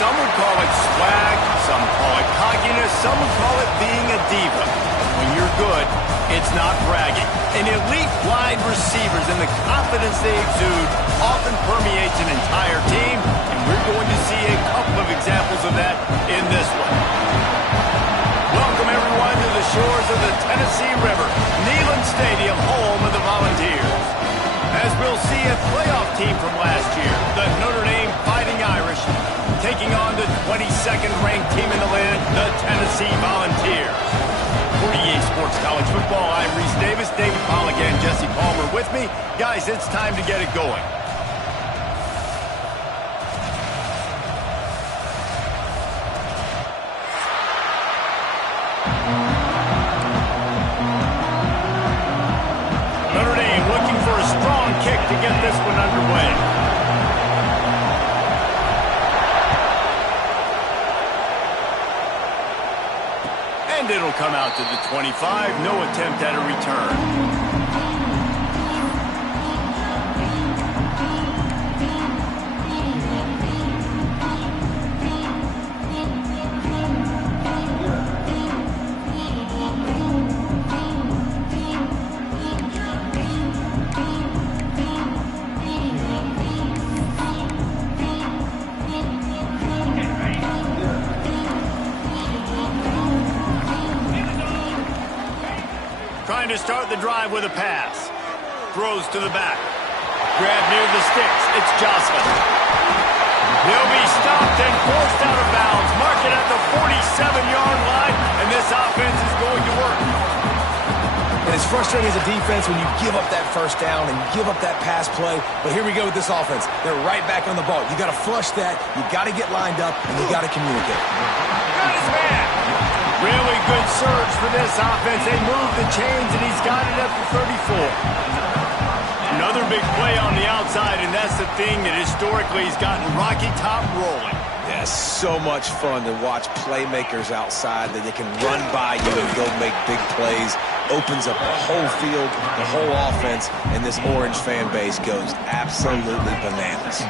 Some would call it swag, some call it cockiness, some would call it being a diva. When you're good, it's not bragging. And elite wide receivers and the confidence they exude often permeates an entire team, and we're going to see a couple of examples of that in this one. Welcome, everyone, to the shores of the Tennessee River, Neyland Stadium, home of the Volunteers. As we'll see a playoff team from last year, the Notre Dame Fighting Irish, taking on the 22nd ranked team in the land, the Tennessee Volunteers. For EA Sports College Football, I'm Reese Davis, David Pollack, and Jesse Palmer with me. Guys, it's time to get it going. Notre Dame looking for a strong kick to get this one underway. And it'll come out to the 25. No attempt at a return. Trying to start the drive with a pass. Throws to the back. Grab near the sticks. It's Jocelyn. He'll be stopped and forced out of bounds. Mark it at the 47-yard line, and this offense is going to work. And it's frustrating as a defense when you give up that first down and give up that pass play. But here we go with this offense. They're right back on the ball. You got to flush that. You got to get lined up, and you got to communicate. Got his man. Really good surge for this offense. They move the chains, and he's got it at the 34. Another big play on the outside, and that's the thing that historically has gotten Rocky Top rolling. Yeah, so much fun to watch playmakers outside that they can run by you and go make big plays. Opens up the whole field, the whole offense, and this Orange fan base goes absolutely bananas.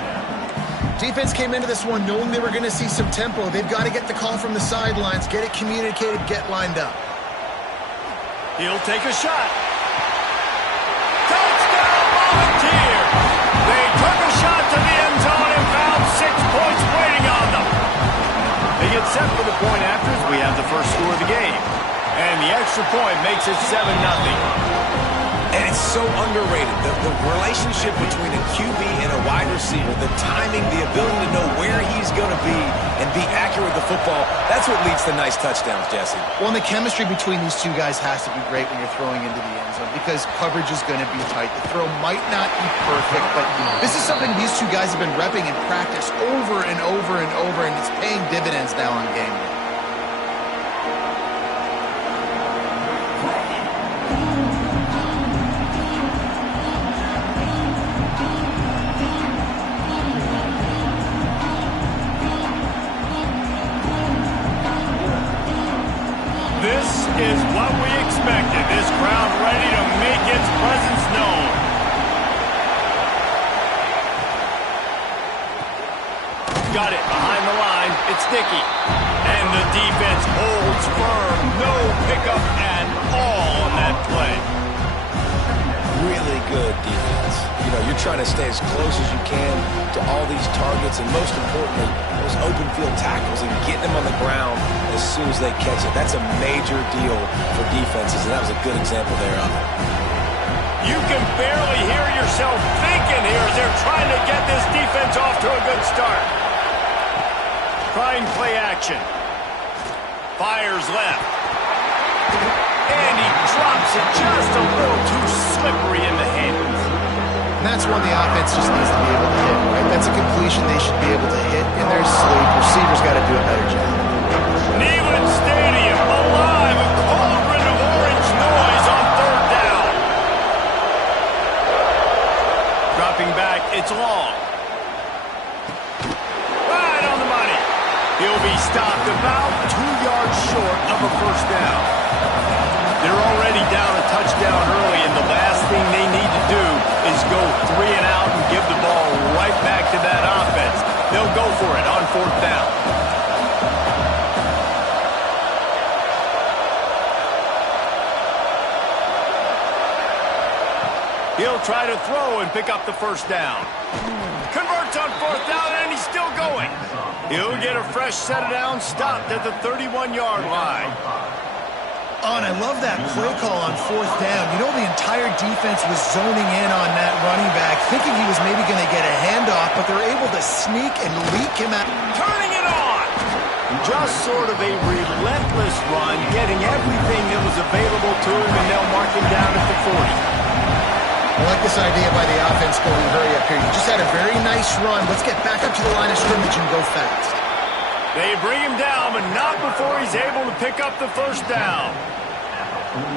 Defense came into this one knowing they were going to see some tempo. They've got to get the call from the sidelines, get it communicated, get lined up. He'll take a shot. Touchdown, Volunteer! They took a shot to the end zone and found 6 points waiting on them. They get set for the point after as we have the first score of the game. And the extra point makes it 7-0. And it's so underrated. The relationship between a QB and a wide receiver, the timing, the ability to know where he's going to be and be accurate with the football, that's what leads to nice touchdowns, Jesse. Well, and the chemistry between these two guys has to be great when you're throwing into the end zone because coverage is going to be tight. The throw might not be perfect, but this is something these two guys have been repping in practice over and over and over, and it's paying dividends now on game day. This is what we expected. This crowd ready to make its presence got it behind the line. It's Dickey. And the defense holds firm. No pickup at all on that play. Really good defense. You know, you're trying to stay as close as you can to all these targets, and most importantly, those open field tackles and getting them on the ground as soon as they catch it. That's a major deal for defenses, and that was a good example there of it. You can barely hear yourself thinking here as they're trying to get this defense off to a good start. Trying play action. Fires left. And he drops it just a little too slippery in the hands. And that's one the offense just needs to be able to hit, right? That's a completion they should be able to hit in their sleep. Receivers got to do a better job. Neyland Stadium alive, a cauldron of orange noise on third down. Dropping back, it's long. Right on the money. He'll be stopped about 2 yards short of a first down. They're already down a touchdown early, and the last thing they need to do is go 3 and out and give the ball right back to that offense. They'll go for it on fourth down. He'll try to throw and pick up the first down. Converts on fourth down, and he's still going. He'll get a fresh set of downs, stopped at the 31-yard line. Oh, and I love that play call on fourth down. You know, the entire defense was zoning in on that running back, thinking he was maybe going to get a handoff, but they're able to sneak and leak him out. Turning it on! Just sort of a relentless run, getting everything that was available to him, and they'll mark him down at the 40. I like this idea by the offense going hurry up here. You just had a very nice run. Let's get back up to the line of scrimmage and go fast. They bring him down, but not before he's able to pick up the first down.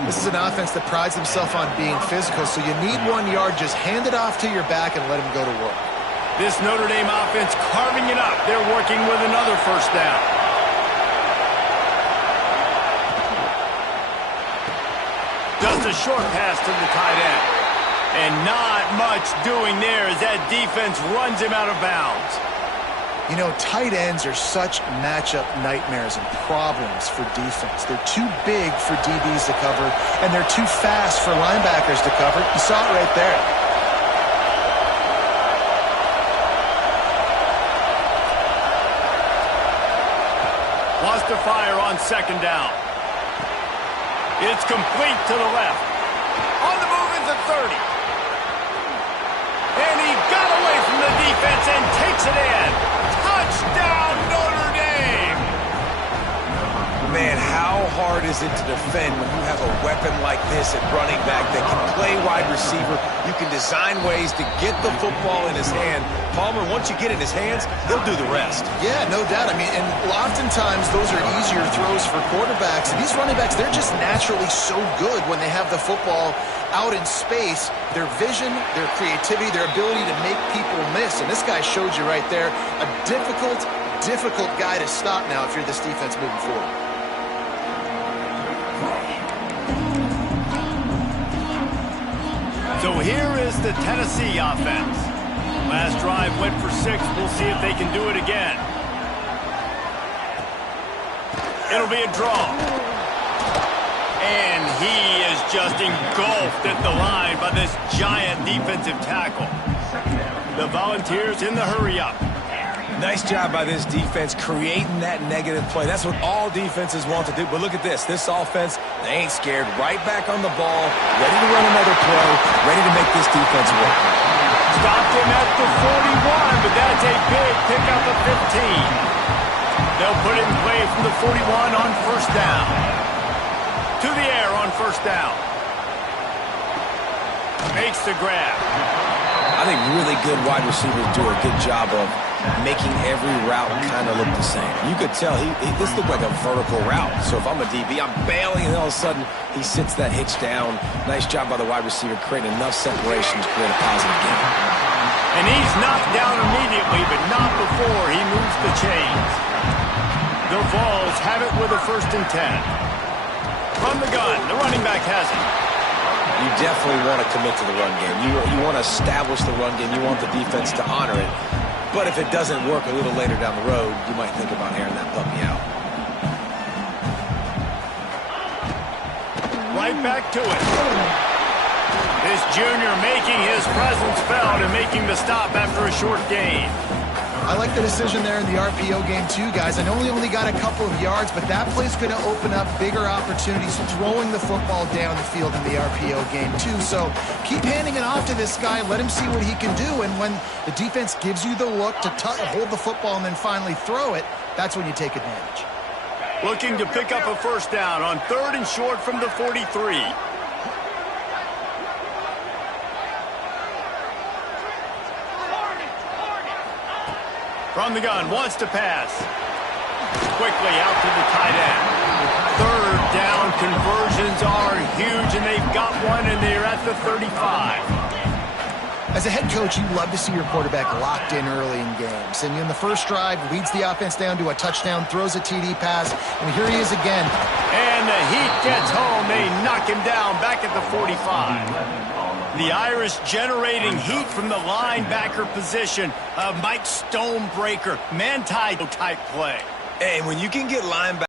This is an offense that prides himself on being physical, so you need 1 yard. Just hand it off to your back and let him go to work. This Notre Dame offense carving it up. They're working with another first down. Just a short pass to the tight end. And not much doing there as that defense runs him out of bounds. You know, tight ends are such matchup nightmares and problems for defense. They're too big for DBs to cover, and they're too fast for linebackers to cover. You saw it right there. Wants to fire on second down. It's complete to the left. On the move is the 30. And he got away from the defense and takes it in. Touchdown, Notre Dame! Man, how hard is it to defend when you have a weapon like this at running back that can play wide receiver? You can design ways to get the football in his hand. Palmer, once you get it in his hands, he'll do the rest. Yeah, no doubt. I mean, and oftentimes those are easier throws for quarterbacks. And these running backs, they're just naturally so good when they have the football out in space. Their vision, their creativity, their ability to make people miss. And this guy showed you right there a difficult guy to stop now if you're this defense moving forward. So here is the Tennessee offense. Last drive went for 6. We'll see if they can do it again. It'll be a draw. And he is just engulfed at the line by this giant defensive tackle. The Volunteers in the hurry-up. Nice job by this defense creating that negative play. That's what all defenses want to do. But look at this. This offense, they ain't scared. Right back on the ball, ready to run another play, ready to make this defense work. Stopped him at the 41, but that's a big pickup of 15. They'll put it in play from the 41 on first down. To the air on first down. Makes the grab. I think really good wide receivers do a good job of making every route kind of look the same. You could tell this looked like a vertical route. So if I'm a DB, I'm bailing, and all of a sudden he sits that hitch down. Nice job by the wide receiver creating enough separation to create a positive game. And he's knocked down immediately, but not before he moves the chains. The Vols have it with a 1st and 10. From the gun, the running back has it. You definitely want to commit to the run game. You want to establish the run game. You want the defense to honor it. But if it doesn't work a little later down the road, you might think about airing that puppy out. Right back to it. This junior making his presence felt and making the stop after a short gain. I like the decision there in the RPO game too, guys. I know he only got a couple of yards, but that play's going to open up bigger opportunities throwing the football down the field in the RPO game too. So keep handing it off to this guy. Let him see what he can do. And when the defense gives you the look to hold the football and then finally throw it, that's when you take advantage. Looking to pick up a first down on 3rd and short from the 43. From the gun, wants to pass. Quickly out to the tight end. 3rd down conversions are huge, and they've got one, and they're at the 35. As a head coach, you love to see your quarterback locked in early in games. And in the first drive, leads the offense down to a touchdown, throws a TD pass, and here he is again. And the heat gets home. They knock him down back at the 45. The Irish generating heat from the linebacker position. Mike Stonebreaker, man-tie type play. And when you can get linebacker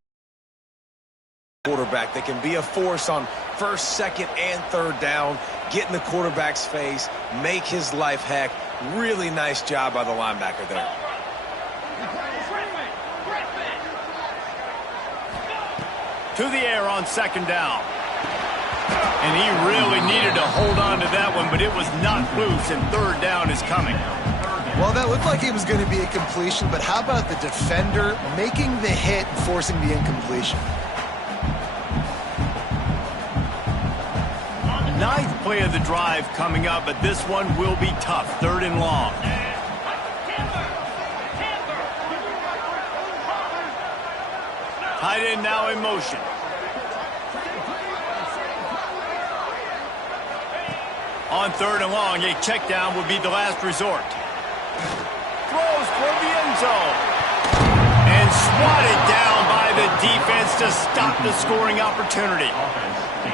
quarterback that can be a force on 1st, 2nd, and 3rd down, get in the quarterback's face, make his life heck. Really nice job by the linebacker there. To the air on 2nd down. And he really needed to hold on to that one, but it was not loose, and 3rd down is coming. Well, that looked like it was going to be a completion, but how about the defender making the hit and forcing the incompletion? 9th play of the drive coming up, but this one will be tough. 3rd and long. Tight end now in motion. On 3rd and long, a check down would be the last resort. Throws for the end zone. And swatted down by the defense to stop the scoring opportunity.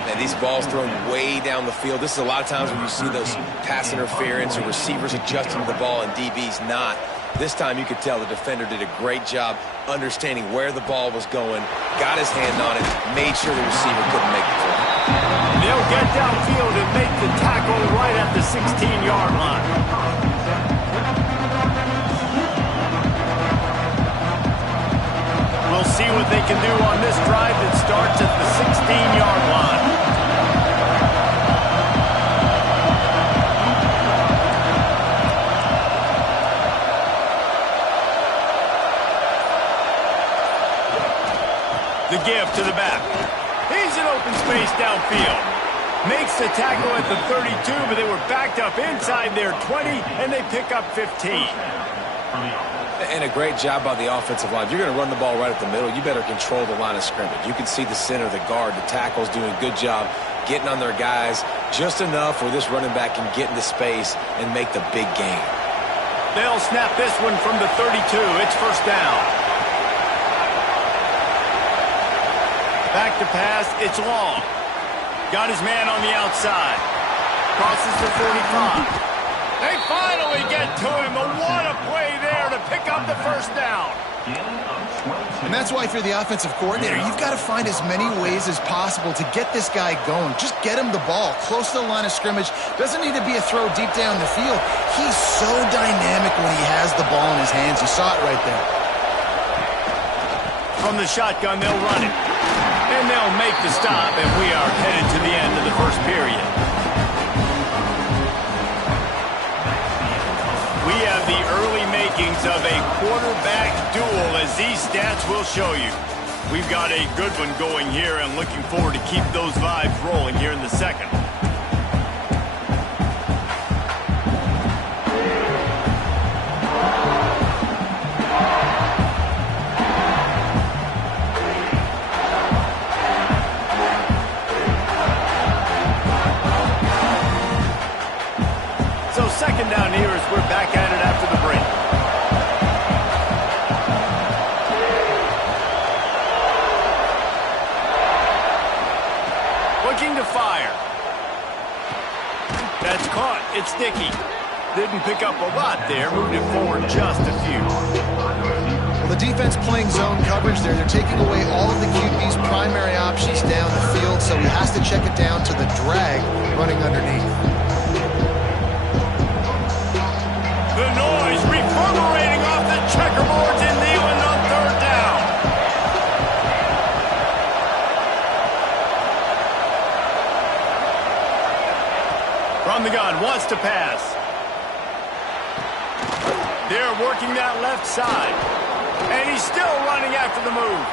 And these balls thrown way down the field. This is a lot of times when you see those pass interference or receivers adjusting to the ball and DBs not. This time you could tell the defender did a great job understanding where the ball was going, got his hand on it, made sure the receiver couldn't make the play. They'll get downfield and make the tackle right at the 16-yard line. We'll see what they can do on this drive that starts at the 16-yard line. The give to the back. He's in open space downfield. Makes the tackle at the 32, but they were backed up inside their 20, and they pick up 15. And a great job by the offensive line. If you're going to run the ball right at the middle, you better control the line of scrimmage. You can see the center, the guard, the tackles doing a good job getting on their guys just enough where this running back can get into space and make the big gain. They'll snap this one from the 32. It's 1st down. Back to pass, it's long. Got his man on the outside. Crosses the 45. They finally get to him, but what a play there to pick up the 1st down. And that's why if you're the offensive coordinator, you've got to find as many ways as possible to get this guy going. Just get him the ball close to the line of scrimmage. Doesn't need to be a throw deep down the field. He's so dynamic when he has the ball in his hands. You saw it right there. From the shotgun, they'll run it. And they'll make the stop, and we are headed to the end of the 1st period. We have the early makings of a quarterback duel, as these stats will show you. We've got a good one going here, and looking forward to keep those vibes rolling here in the 2nd. So 2nd down here as we're back at it after the break. Looking to fire. Didn't pick up a lot there, moved it forward just a few. Well, the defense playing zone coverage there. They're taking away all of the QB's primary options down the field, so he has to check it down to the drag running underneath. The noise reverberating off the checkerboards and Thielen on third down. From the gun, wants to pass. They're working that left side. And he's still running after the move.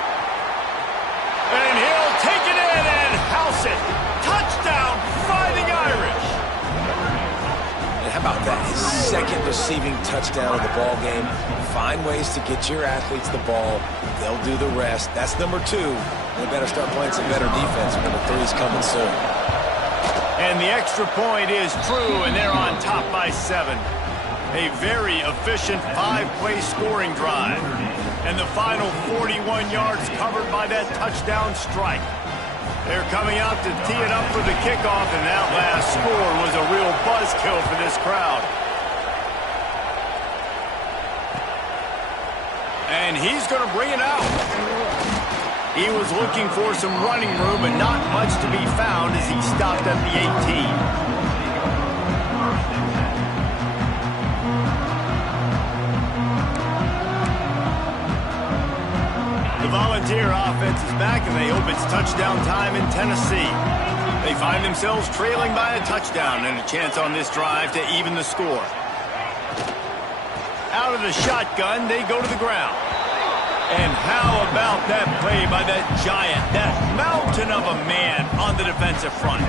And he'll take it in and house it. Touchdown, Fighting Irish. And how about that? His second receiving touchdown of the ball game. Find ways to get your athletes the ball. They'll do the rest. That's number 2. They better start playing some better defense. Number 3 is coming soon. And the extra point is true, and they're on top by 7. A very efficient 5-play scoring drive. And the final 41 yards covered by that touchdown strike. They're coming out to tee it up for the kickoff, and that last score was a real buzzkill for this crowd. And he's going to bring it out. He was looking for some running room, but not much to be found as he stopped at the 18. The Volunteer offense is back, and they hope it's touchdown time in Tennessee. They find themselves trailing by a touchdown and a chance on this drive to even the score. Out of the shotgun, they go to the ground. And how about that play by that giant, that mountain of a man on the defensive front?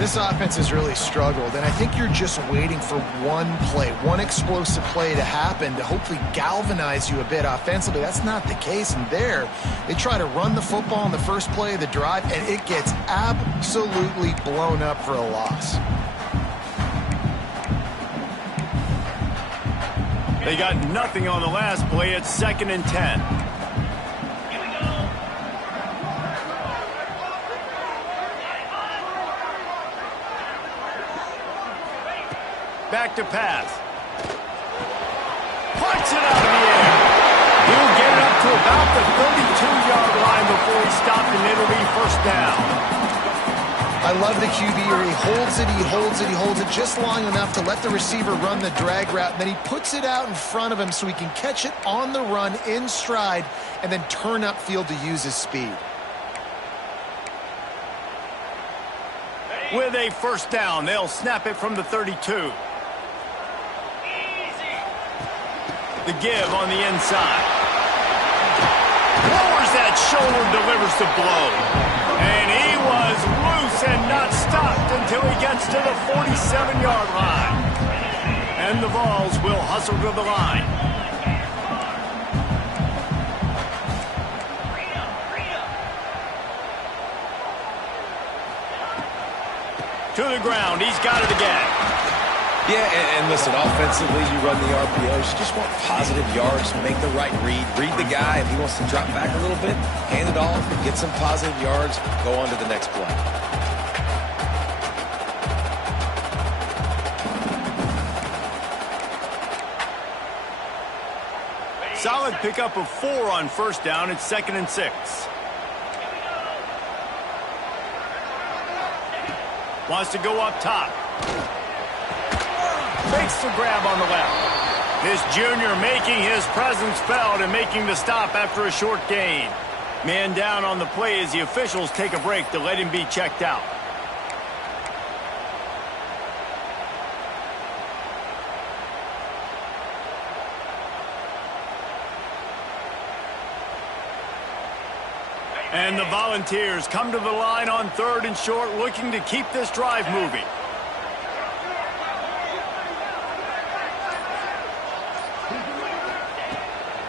This offense has really struggled, and I think you're just waiting for one play, one explosive play to happen to hopefully galvanize you a bit offensively. That's not the case, and there, they try to run the football on the first play of the drive, and it gets absolutely blown up for a loss. They got nothing on the last play. It's 2nd and 10. Back to pass. Punts it out of the air. He'll get it up to about the 32-yard line before he stopped, and it'll be first down. I love the QB here. He holds it, he holds it, he holds it just long enough to let the receiver run the drag route. And then he puts it out in front of him so he can catch it on the run in stride and then turn upfield to use his speed. With a first down, they'll snap it from the 32. The give on the inside. Lowers that shoulder, delivers the blow. And he was loose and not stopped until he gets to the 47-yard line. And the Vols will hustle to the line. To the ground, he's got it again. Yeah, and listen, offensively, you run the RPOs. You just want positive yards, make the right read. Read the guy. If he wants to drop back a little bit, hand it off, get some positive yards, go on to the next play. Solid pickup of 4 on first down. It's 2nd and 6. Wants to go up top. Makes the grab on the left. This junior making his presence felt and making the stop after a short gain. Man down on the play as the officials take a break to let him be checked out. And the Volunteers come to the line on 3rd and short, looking to keep this drive moving.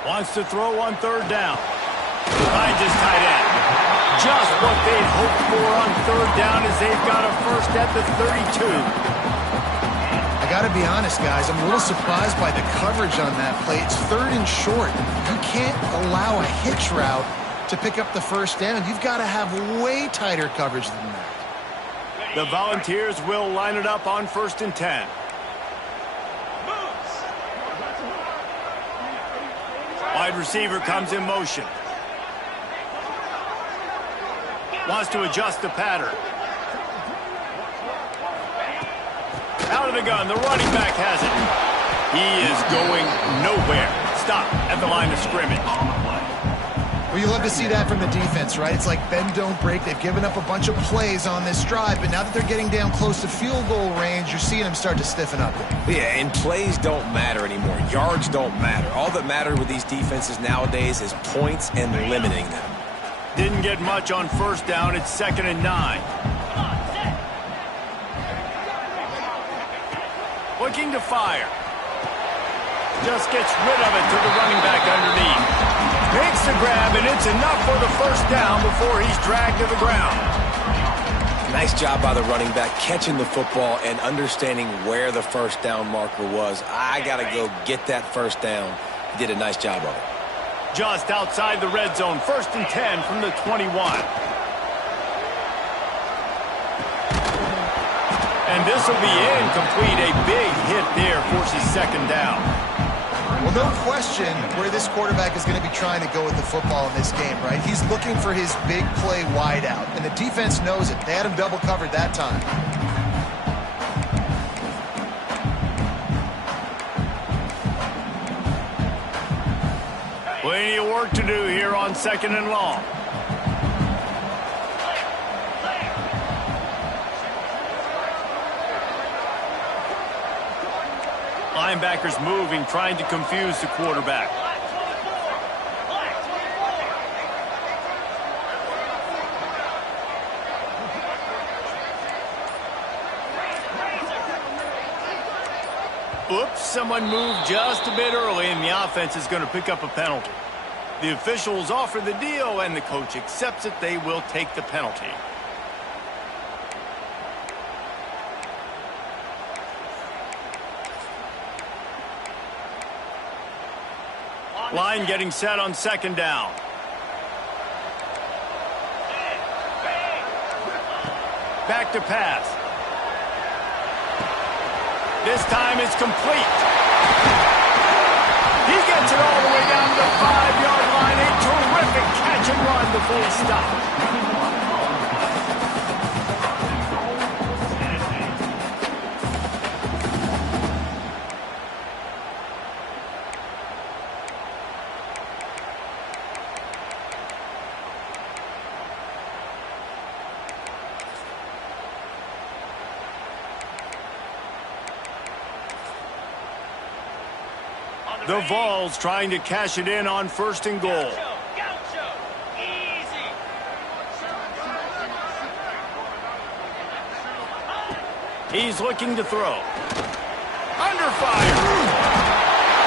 Wants to throw on 3rd down. Finds his tight end. Just what they'd hoped for on 3rd down as they've got a first at the 32. I got to be honest, guys. I'm a little surprised by the coverage on that play. It's 3rd and short. You can't allow a hitch route to pick up the first down. You've got to have way tighter coverage than that. The Volunteers will line it up on 1st and 10. Wide receiver comes in motion. Wants to adjust the pattern. Out of the gun, the running back has it. He is going nowhere. Stop at the line of scrimmage. Well, you love to see that from the defense, right? It's like bend, don't break. They've given up a bunch of plays on this drive, but now that they're getting down close to field goal range, you're seeing them start to stiffen up. Yeah, and plays don't matter anymore. Yards don't matter. All that matters with these defenses nowadays is points and limiting them. Didn't get much on first down. It's 2nd and 9. Looking to fire. Just gets rid of it to the running back underneath. Makes the grab, and it's enough for the first down before he's dragged to the ground. Nice job by the running back catching the football and understanding where the first down marker was. I got to go get that first down. He did a nice job of it. Just outside the red zone, 1st and 10 from the 21. And this will be incomplete. A big hit there forces 2nd down. Well, no question where this quarterback is going to be trying to go with the football in this game, right? He's looking for his big play wide out, and the defense knows it. They had him double covered that time. Plenty of work to do here on 2nd and long. Linebackers moving, trying to confuse the quarterback. Oops, someone moved just a bit early, and the offense is going to pick up a penalty. The officials offer the deal, and the coach accepts it. They will take the penalty. Line getting set on 2nd down. Back to pass. This time it's complete. He gets it all the way down to the 5-yard line. A terrific catch and run before he stopped. The Vols trying to cash it in on 1st and goal. He's looking to throw. Under fire.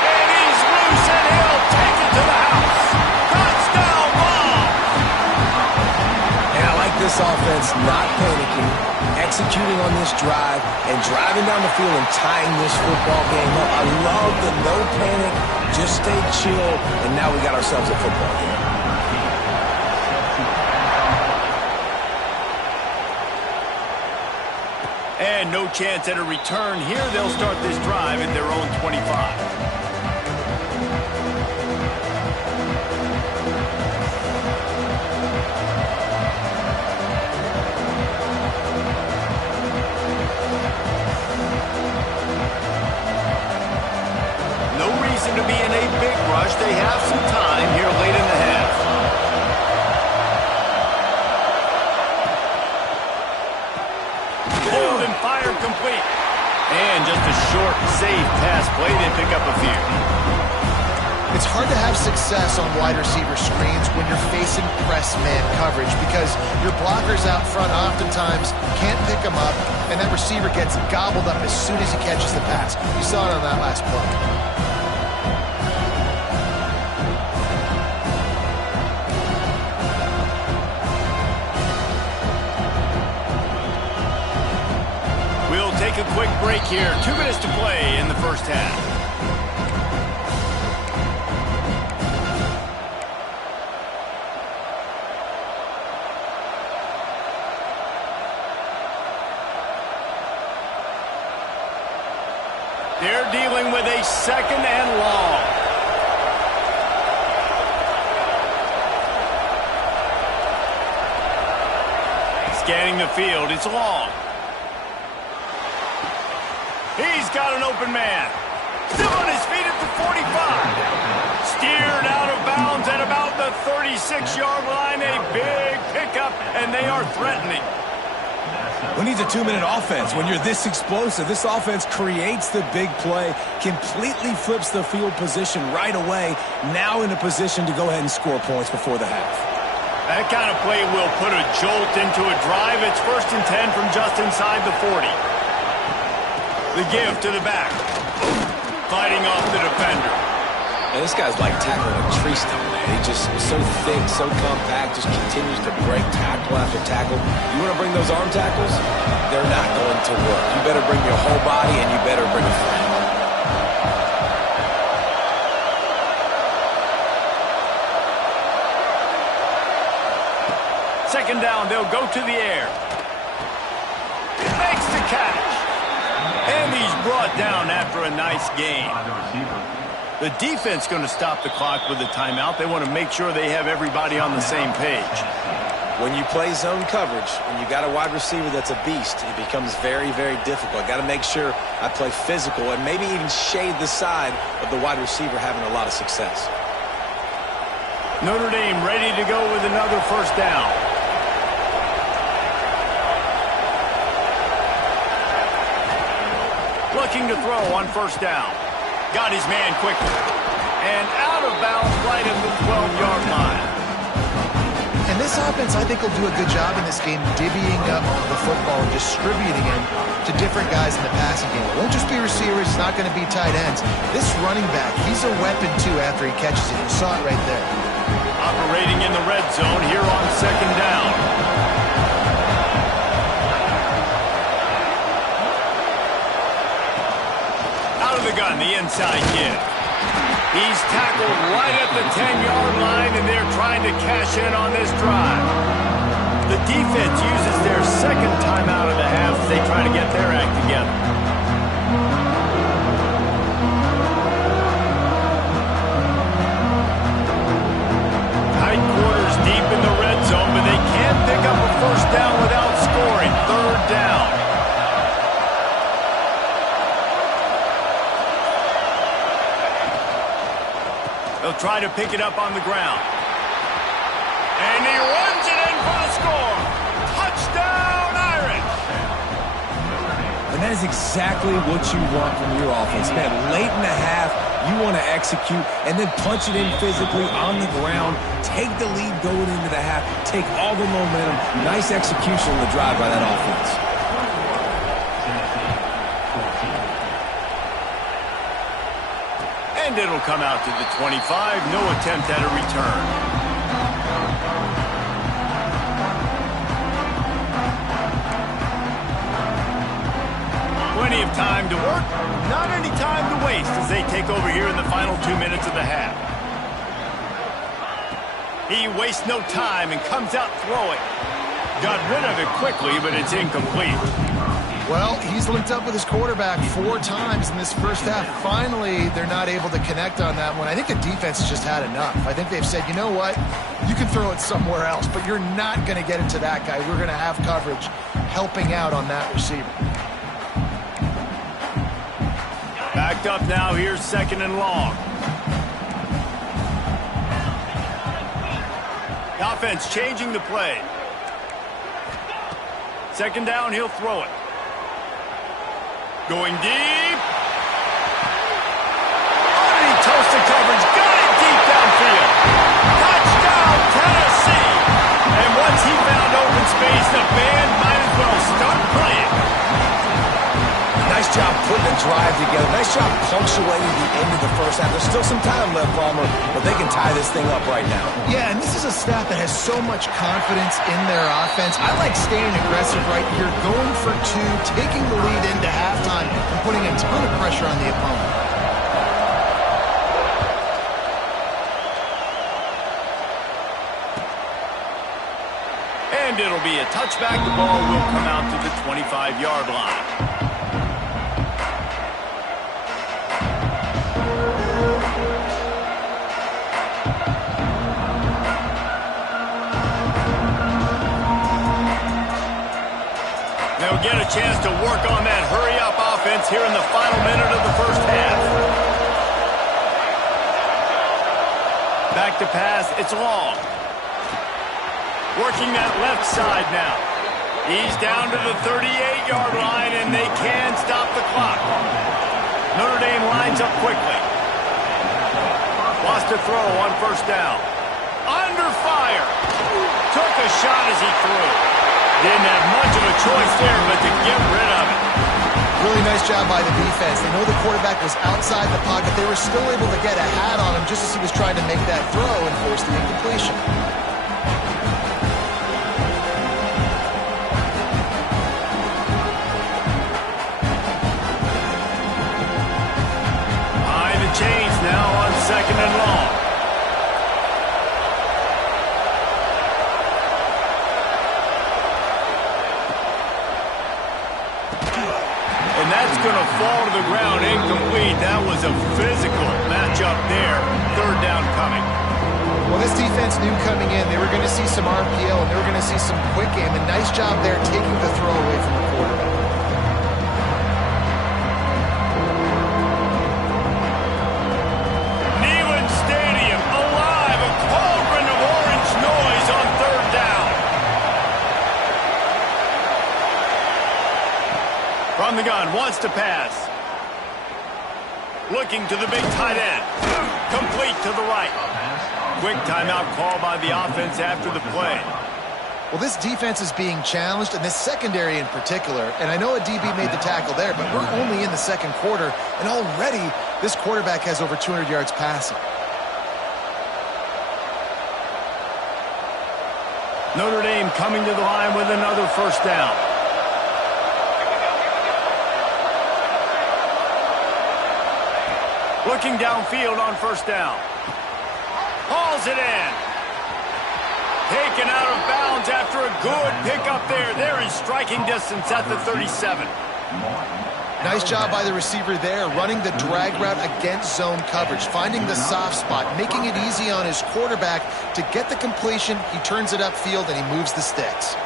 And he's loose, and he'll take it to the house. Touchdown ball. And I like this offense not panicking, executing on this drive, and driving down the field and tying this football game up. I love the no panic, just stay chill, and now we got ourselves a football game. And no chance at a return here. They'll start this drive at their own 25. To be in a big rush. They have some time here late in the half. Pulled and fired complete. And just a short, safe pass play. They pick up a few. It's hard to have success on wide receiver screens when you're facing press man coverage because your blockers out front oftentimes can't pick them up, and that receiver gets gobbled up as soon as he catches the pass. You saw it on that last play. Take a quick break here. 2 minutes to play in the first half. They're dealing with a 2nd and long. scanning the field. It's long. He's got an open man. Still on his feet at the 45. Steered out of bounds at about the 36-yard line. A big pickup, and they are threatening. Who needs a 2-minute offense when you're this explosive? This offense creates the big play, completely flips the field position right away, now in a position to go ahead and score points before the half. That kind of play will put a jolt into a drive. It's 1st and 10 from just inside the 40. The give to the back. Fighting off the defender. And this guy's like tackling a tree stump, man. He just is so thick, so compact, just continues to break tackle after tackle. You want to bring those arm tackles? They're not going to work. You better bring your whole body, and you better bring a friend. Second down, they'll go to the air. He makes the catch. And he's brought down after a nice gain. The defense going to stop the clock with a timeout. They want to make sure they have everybody on the same page. When you play zone coverage and you got a wide receiver that's a beast, it becomes very, very difficult. Got to make sure I play physical and maybe even shade the side of the wide receiver having a lot of success. Notre Dame ready to go with another first down. Looking to throw on first down. Got his man quickly. And out of bounds right at the 12-yard line. And this offense, I think, will do a good job in this game divvying up the football and distributing it to different guys in the passing game. It won't just be receivers. It's not going to be tight ends. This running back, he's a weapon, too, after he catches it. You saw it right there. Operating in the red zone here on second down. Out of the gun, the inside give. He's tackled right at the 10-yard line, and they're trying to cash in on this drive. The defense uses their second timeout of the half as they try to get their act together. Tight quarters deep in the red zone, but they can't pick up a first down without scoring. Third down. They'll try to pick it up on the ground. And he runs it in for the score. Touchdown, Irish! And that is exactly what you want from your offense. Man, late in the half, you want to execute and then punch it in physically on the ground. Take the lead going into the half. Take all the momentum. Nice execution on the drive by that offense. And it'll come out to the 25. No attempt at a return. Plenty of time to work. Not any time to waste as they take over here in the final 2 minutes of the half. He wastes no time and comes out throwing. Got rid of it quickly, but it's incomplete. Well, he's linked up with his quarterback 4 times in this first half. Finally, they're not able to connect on that one. I think the defense has just had enough. I think they've said, you know what? You can throw it somewhere else, but you're not going to get it to that guy. We're going to have coverage helping out on that receiver. Backed up now. Here's second and long. The offense changing the play. Second down, he'll throw it. Going deep. Underneath toasted coverage. Got it deep downfield. Touchdown, Tennessee. And once he found open space, the band might as well start playing. Nice job putting a drive together. Nice job punctuating the end of the first half. There's still some time left, Palmer, but they can tie this thing up right now. Yeah, and this is a staff that has so much confidence in their offense. I like staying aggressive right here, going for 2, taking the lead into halftime, and putting a ton of pressure on the opponent. And it'll be a touchback. The ball will come out to the 25-yard line. get a chance to work on that hurry-up offense here in the final minute of the first half. Back to pass, it's long. Working that left side now. He's down to the 38-yard line, and they can stop the clock. Notre Dame lines up quickly. Lost a throw on first down. Under fire. Took a shot as he threw. Didn't have much of a choice there, but to get rid of it. Really nice job by the defense. They know the quarterback was outside the pocket. They were still able to get a hat on him just as he was trying to make that throw and force the incompletion. Behind the chains now on second and long. And that's going to fall to the ground incomplete. That was a physical matchup there. Third down coming. Well, this defense knew coming in they were going to see some RPO and they were going to see some quick game. And nice job there taking the throw away from the quarterback. Neyland Stadium alive. A cauldron of orange noise on third down. From the gun, wants to pass. Looking to the big tight end. Complete to the right. Quick timeout call by the offense after the play. Well, this defense is being challenged, and this secondary in particular. And I know a DB made the tackle there, but we're only in the second quarter, and already this quarterback has over 200 yards passing. Notre Dame coming to the line with another first down. Looking downfield on first down. Hauls it in. Taken out of bounds after a good pickup there. They're in striking distance at the 37. Nice job by the receiver there, running the drag route against zone coverage, finding the soft spot, making it easy on his quarterback to get the completion. He turns it upfield, and he moves the sticks.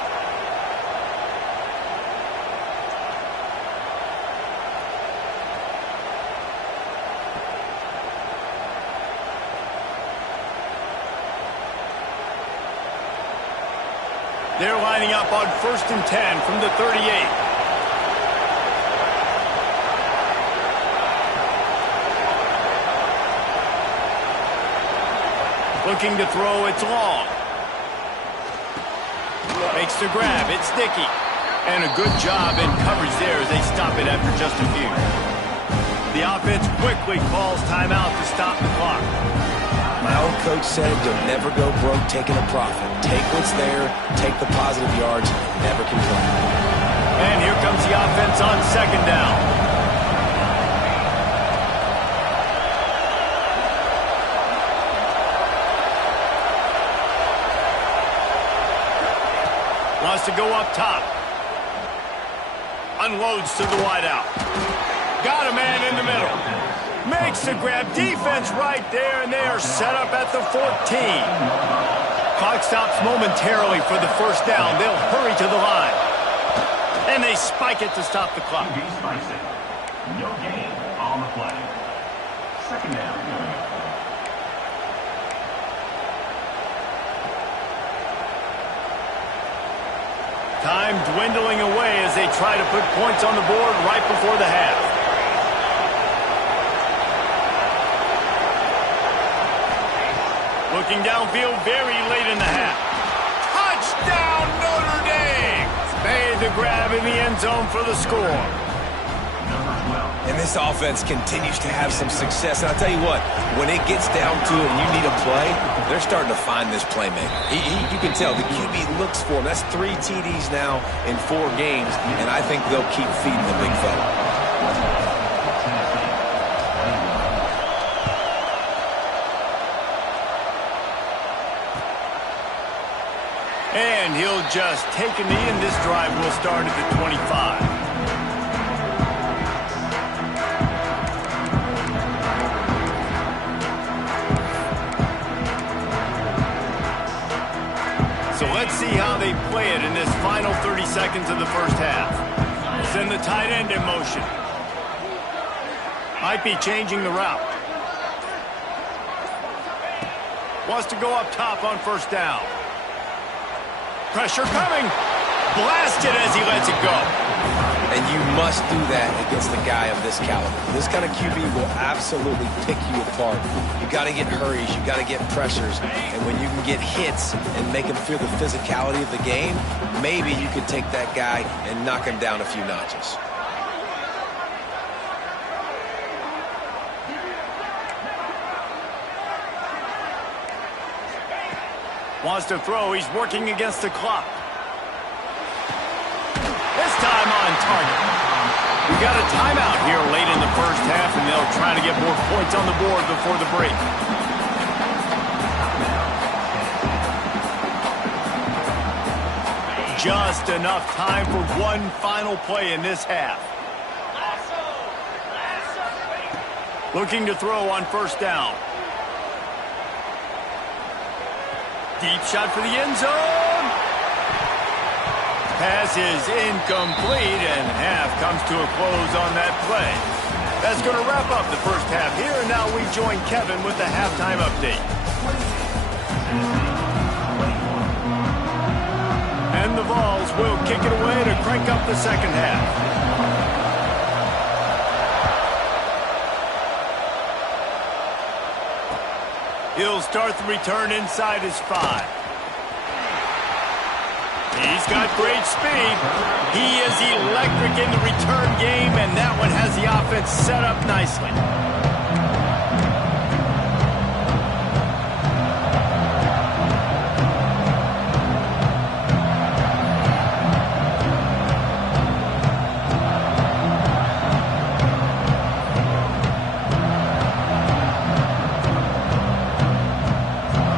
They're lining up on 1st and 10 from the 38. Looking to throw, it's long. Makes the grab, it's sticky. And a good job in coverage there as they stop it after just a few. The offense quickly calls timeout to stop the clock. My old coach said you'll never go broke taking a profit. Take what's there, take the positive yards, never complain. And here comes the offense on second down. Wants to go up top. Unloads to the wideout. Got a man in the middle. Makes the grab. Defense right there, and they are set up at the 14. Clock stops momentarily for the first down. They'll hurry to the line. And they spike it to stop the clock. No gain on the play. Second down. Time dwindling away as they try to put points on the board right before the half. Looking downfield very late in the half. Touchdown, Notre Dame! Made the grab in the end zone for the score. And this offense continues to have some success. And I'll tell you what, when it gets down to it and you need a play, they're starting to find this playmaker. You can tell the QB looks for him. That's 3 TDs now in 4 games, and I think they'll keep feeding the big fella. And he'll just take a knee, and this drive will start at the 25. So let's see how they play it in this final 30 seconds of the first half. Send the tight end in motion. Might be changing the route. Wants to go up top on first down. Pressure coming. Blasted as he lets it go. And you must do that against a guy of this caliber. This kind of QB will absolutely pick you apart. You got to get hurries. You got to get pressures. And when you can get hits and make him feel the physicality of the game, maybe you could take that guy and knock him down a few notches. Wants to throw. He's working against the clock. This time on target. We got a timeout here late in the first half, and they'll try to get more points on the board before the break. Just enough time for one final play in this half. Looking to throw on first down. Deep shot for the end zone. Pass is incomplete, and half comes to a close on that play. That's going to wrap up the first half here, and now we join Kevin with the halftime update. And the Vols will kick it away to crank up the second half. He'll start the return inside his 5. He's got great speed. He is electric in the return game, and that one has the offense set up nicely.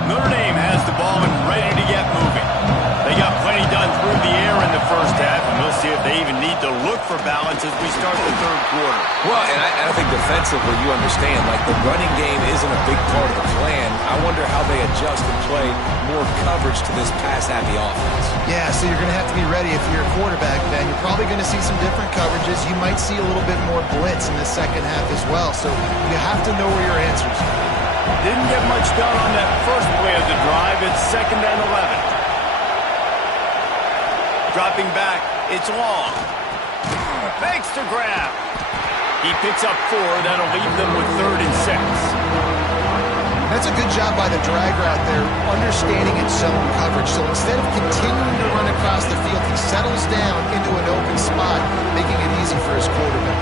Notre Dame has the ball and ready to get moving. They got plenty done through the air in the first half, and we'll see if they even need to look for balance as we start the third quarter. Well, and I think defensively, you understand, like the running game isn't a big part of the plan. I wonder how they adjust and play more coverage to this pass-happy offense. Yeah, so you're going to have to be ready if you're a quarterback, Ben. You're probably going to see some different coverages. You might see a little bit more blitz in the second half as well, so you have to know where your answers are. Didn't get much done on that first play of the drive. It's 2nd and 11. Dropping back, it's long. Fakes to grab. He picks up 4. That'll leave them with 3rd and 6. That's a good job by the drag route there, understanding its zone coverage. So instead of continuing to run across the field, he settles down into an open spot, making it easy for his quarterback.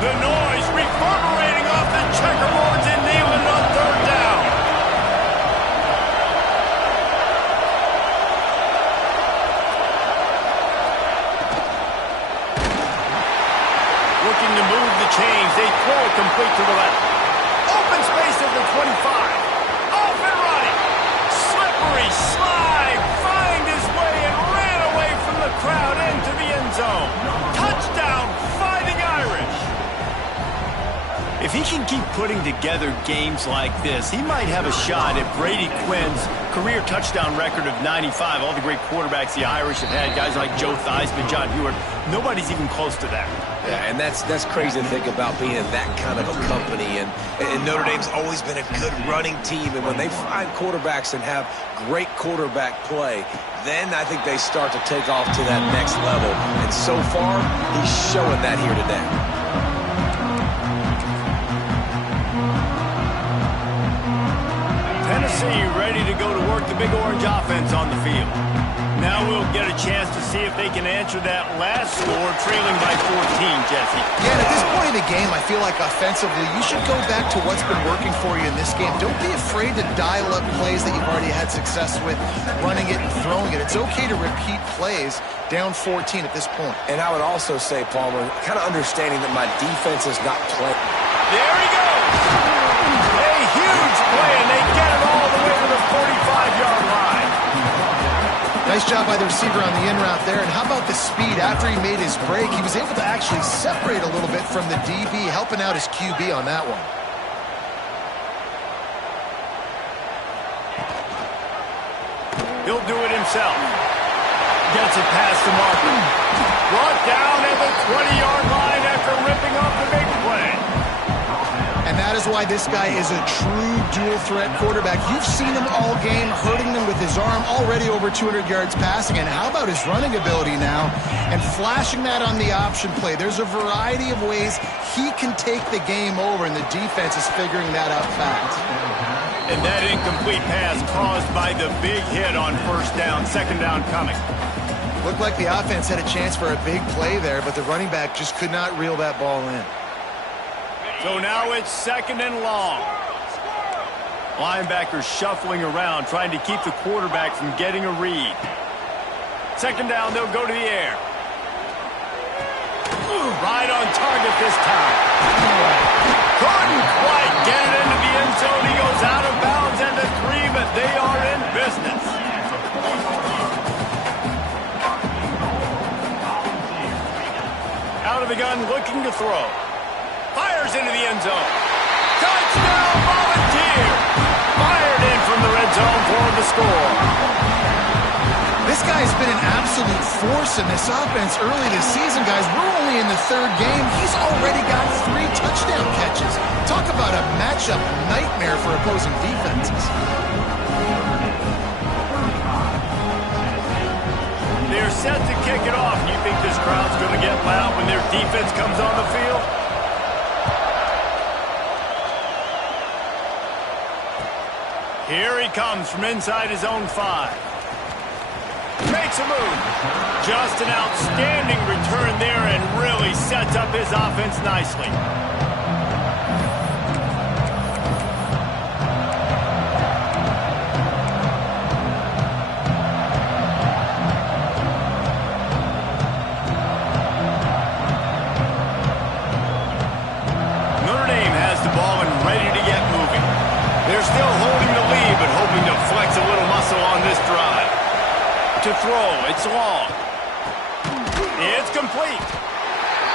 The noise reverberating off the checkerboards in Neyland on 3rd down. Looking to move the chains. They throw it complete to the left. Open space at the 25. Off and running. Slippery slide. Find his way and ran away from the crowd into the end zone. Touchdown, Fighting Irish. If he can keep putting together games like this, he might have a shot at Brady Quinn's career touchdown record of 95. All the great quarterbacks the Irish have had, guys like Joe Theismann, John Hewitt, nobody's even close to that. Yeah, and that's crazy to think about being in that kind of a company. And Notre Dame's always been a good running team. And when they find quarterbacks and have great quarterback play, then I think they start to take off to that next level. And so far, he's showing that here today. Tennessee ready to go to work the Big Orange offense on the field. Now we'll get a chance to see if they can answer that last score, trailing by 14, Jesse. Yeah, and at this point in the game, I feel like offensively, you should go back to what's been working for you in this game. Don't be afraid to dial up plays that you've already had success with, running it and throwing it. It's okay to repeat plays down 14 at this point. And I would also say, Palmer, kind of understanding that my defense is not playing. There he goes! A huge play, and they get it all the way to the 45-yard line. Nice job by the receiver on the in route there. And how about the speed after he made his break? He was able to actually separate a little bit from the DB, helping out his QB on that one. He'll do it himself. Gets it past the marker. Brought down at the 20-yard line after ripping off the big play. And that is why this guy is a true dual-threat quarterback. You've seen him all game, hurting them with his arm, already over 200 yards passing. And how about his running ability now? And flashing that on the option play. There's a variety of ways he can take the game over, and the defense is figuring that out fast. And that incomplete pass caused by the big hit on first down, second down coming. Looked like the offense had a chance for a big play there, but the running back just could not reel that ball in. So now it's second and long. Linebackers shuffling around, trying to keep the quarterback from getting a read. Second down, they'll go to the air. Right on target this time. Couldn't quite get it into the end zone. He goes out of bounds at the 3, but they are in business. Out of the gun, looking to throw. Fires into the end zone. Touchdown, Volunteer! Fired in from the red zone for the score. This guy's been an absolute force in this offense early this season, guys. We're only in the third game. He's already got 3 touchdown catches. Talk about a matchup nightmare for opposing defenses. They're set to kick it off. Do you think this crowd's going to get loud when their defense comes on the field? Here he comes from inside his own 5. Makes a move. Just an outstanding return there and really sets up his offense nicely. Notre Dame has the ball and ready to get moving. They're still holding the lead, but hoping to flex a little muscle on this drive. To throw, it's long. It's complete.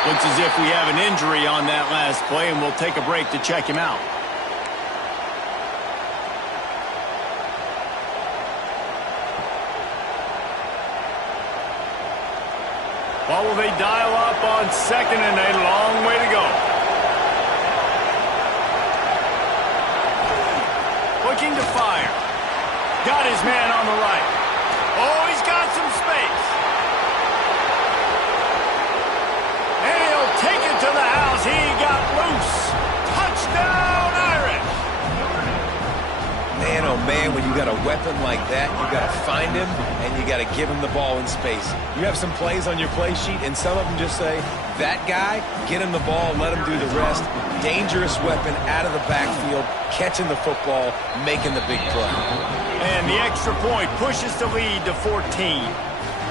Looks as if we have an injury on that last play, and we'll take a break to check him out. What will they dial up on second and a long way to go? Looking to fire. Got his man on the right. Oh, he's got some space. And he'll take it to the house. He got loose. Touchdown, Irish. Man, oh man, when you got a weapon like that, you got to find him and you got to give him the ball in space. You have some plays on your play sheet, and some of them just say, that guy, get him the ball, let him do the rest. Dangerous weapon out of the backfield, catching the football, making the big play. And the extra point pushes the lead to 14.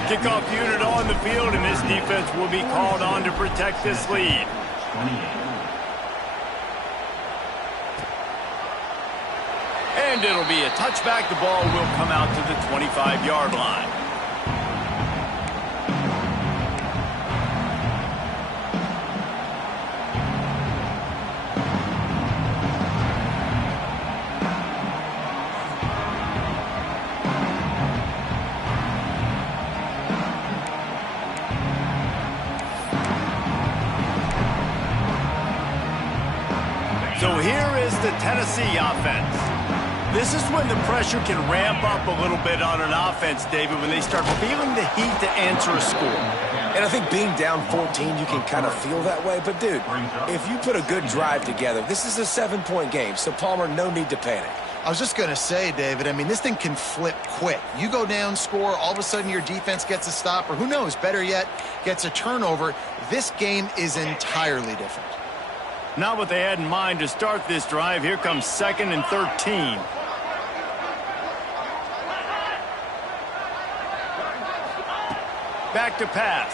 Kickoff unit on the field, and this defense will be called on to protect this lead. And it'll be a touchback. The ball will come out to the 25-yard line. So here is the Tennessee offense. This is when the pressure can ramp up a little bit on an offense, David, when they start feeling the heat to answer a score. And I think being down 14, you can kind of feel that way. But, dude, if you put a good drive together, this is a 7-point game. So, Palmer, no need to panic. I was just going to say, David, I mean, this thing can flip quick. You go down, score, all of a sudden your defense gets a stop, or who knows, better yet, gets a turnover. This game is entirely different. Not what they had in mind to start this drive. Here comes 2nd and 13. Back to pass.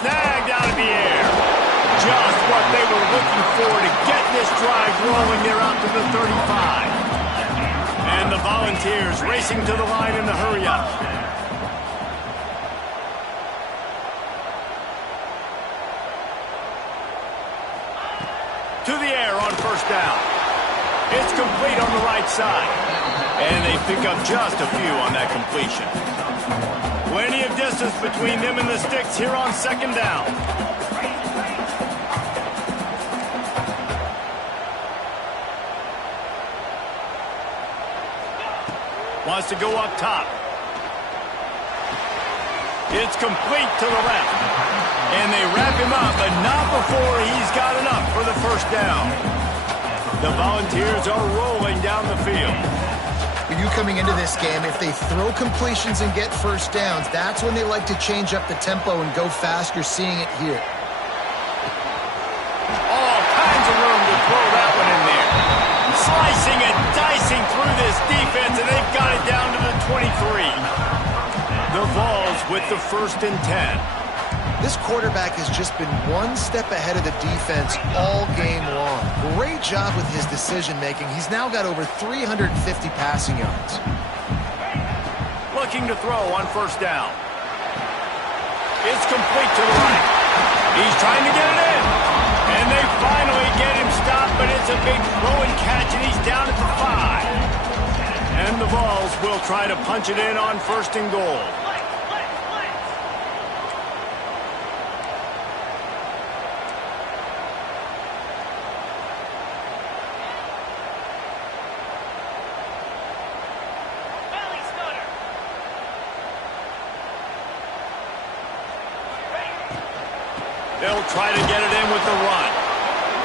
Snagged out of the air. Just what they were looking for to get this drive rolling. They're out to the 35. And the Volunteers racing to the line in the hurry up. To the air on first down. It's complete on the right side. And they pick up just a few on that completion. Plenty of distance between them and the sticks here on second down. Wants to go up top. It's complete to the left. And they wrap him up, but not before he's got enough for the first down. The Volunteers are rolling down the field. For you coming into this game, if they throw completions and get first downs, that's when they like to change up the tempo and go fast. You're seeing it here. All kinds of room to throw that one in there. Slicing and dicing through this defense, and they've got it down to the 23. The Vols with the 1st and 10. This quarterback has just been one step ahead of the defense all game long. Great job with his decision-making. He's now got over 350 passing yards. Looking to throw on first down. It's complete to the right. He's trying to get it in. And they finally get him stopped, but it's a big throw and catch, and he's down at the 5. And the Vols will try to punch it in on 1st and goal. They'll try to get it in with the run.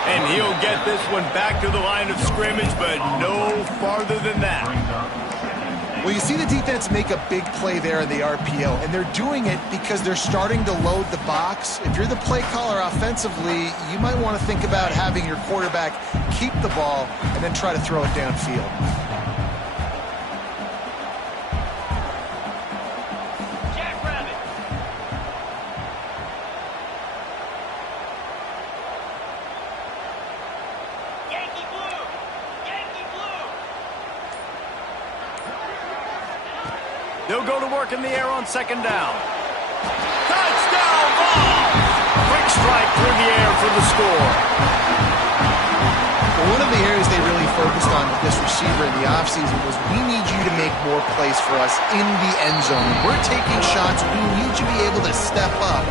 And he'll get this one back to the line of scrimmage, but no farther than that. Well, you see the defense make a big play there in the RPO, and they're doing it because they're starting to load the box. If you're the play caller offensively, you might want to think about having your quarterback keep the ball and then try to throw it downfield. They'll go to work in the air on second down. Touchdown ball! Quick strike through the air for the score. Well, one of the areas they really focused on with this receiver in the offseason was we need you to make more plays for us in the end zone. We're taking shots. We need you to be able to step up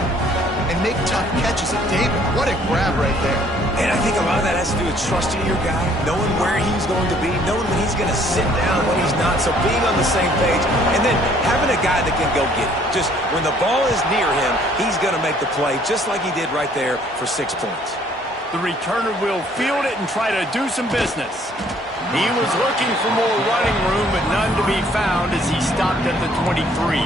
and make tough catches. And David, what a grab right there. And I think a lot of that has to do with trusting your guy, knowing where he's going to be, knowing when he's going to sit down, when he's not, so being on the same page, and then having a guy that can go get it. Just when the ball is near him, he's going to make the play, just like he did right there for 6 points. The returner will field it and try to do some business. He was looking for more running room, but none to be found as he stopped at the 23.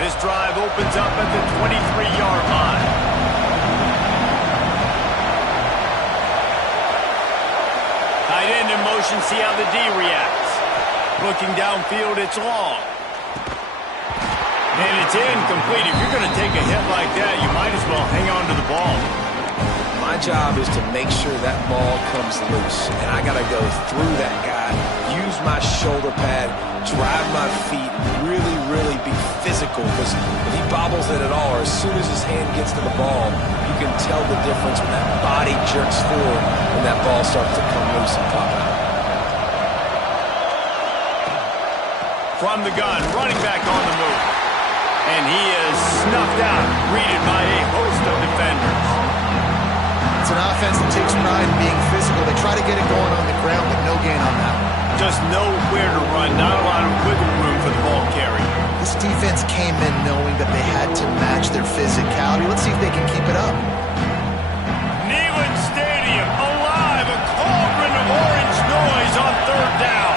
This drive opens up at the 23-yard line. Tight end in motion, see how the D reacts. Looking downfield, it's long. And it's incomplete. If you're going to take a hit like that, you might as well hang on to the ball. My job is to make sure that ball comes loose, and I got to go through that guy, use my shoulder pad, drive my feet, really be physical, because when he bobbles it at all, or as soon as his hand gets to the ball, you can tell the difference when that body jerks forward and that ball starts to come loose and pop out. From the gun, running back on the move. And he is snuffed out, greeted by a host of defenders. It's an offense that takes pride in being physical. They try to get it going on the ground, but no gain on that. Just nowhere to run, not a lot of wiggle room for the ball carrier. This defense came in knowing that they had to match their physicality. Let's see if they can keep it up. Neyland Stadium, alive, a cauldron of orange noise on third down.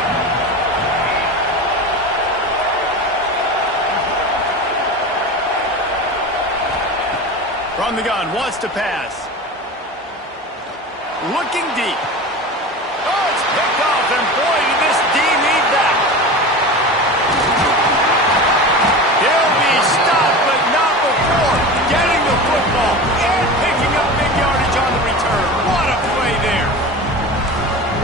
From the gun, wants to pass. Looking deep. Oh, it's picked off, and boy, did this D need that. He'll be stopped, but not before getting the football and picking up big yardage on the return. What a play there.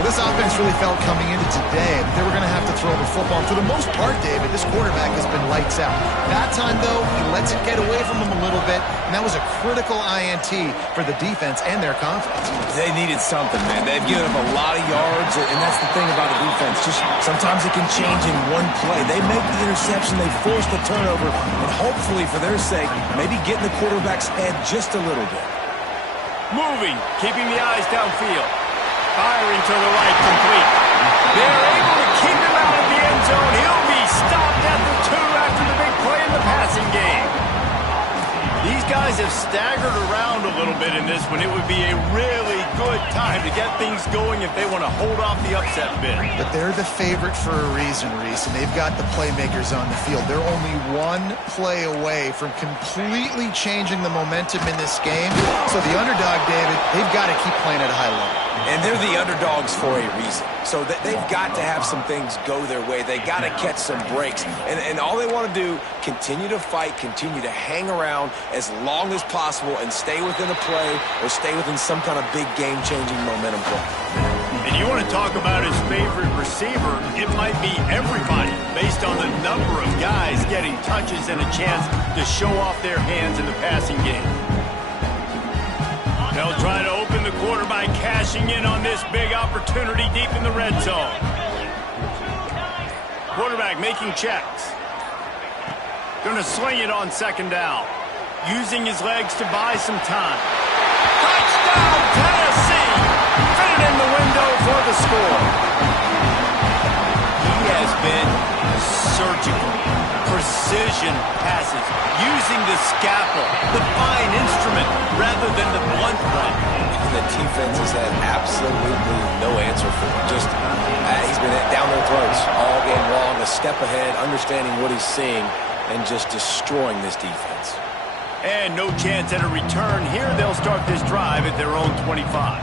Well, this offense really felt coming into today they were going to have to throw the football. And for the most part, David, this quarterback has been lights out. That time, though, he lets it get away from him a little bit, and that was a critical INT for the defense and their confidence. They needed something, man. They've given up a lot of yards, and that's the thing about the defense. Just sometimes it can change in one play. They make the interception, they force the turnover, and hopefully, for their sake, maybe get in the quarterback's head just a little bit. Moving, keeping the eyes downfield. Firing to the right, complete. They're able to keep him out of the end zone. He'll be stopped at the 2 after the big play in the passing game. These guys have staggered around a little bit in this one. It would be a really good time to get things going if they want to hold off the upset bid. But they're the favorite for a reason, Reese, and they've got the playmakers on the field. They're only one play away from completely changing the momentum in this game. So the underdog, David, they've got to keep playing at a high level. And they're the underdogs for a reason. So they've got to have some things go their way. They got to catch some breaks. And all they want to do, continue to fight, continue to hang around as long as possible and stay within a play or stay within some kind of big game-changing momentum play. And you want to talk about his favorite receiver, it might be everybody based on the number of guys getting touches and a chance to show off their hands in the passing game. They'll try to open the quarter by cashing in on this big opportunity deep in the red zone. Quarterback making checks. Gonna sling it on second down. Using his legs to buy some time. Touchdown, Tennessee! Fit it in the window for the score. He has been surgical. Precision passes. Using the scalpel, the fine instrument, rather than the blunt one. And the defense has had absolutely no answer for him. Just, he's been down their throats all game long, a step ahead, understanding what he's seeing, and just destroying this defense. And no chance at a return here. They'll start this drive at their own 25.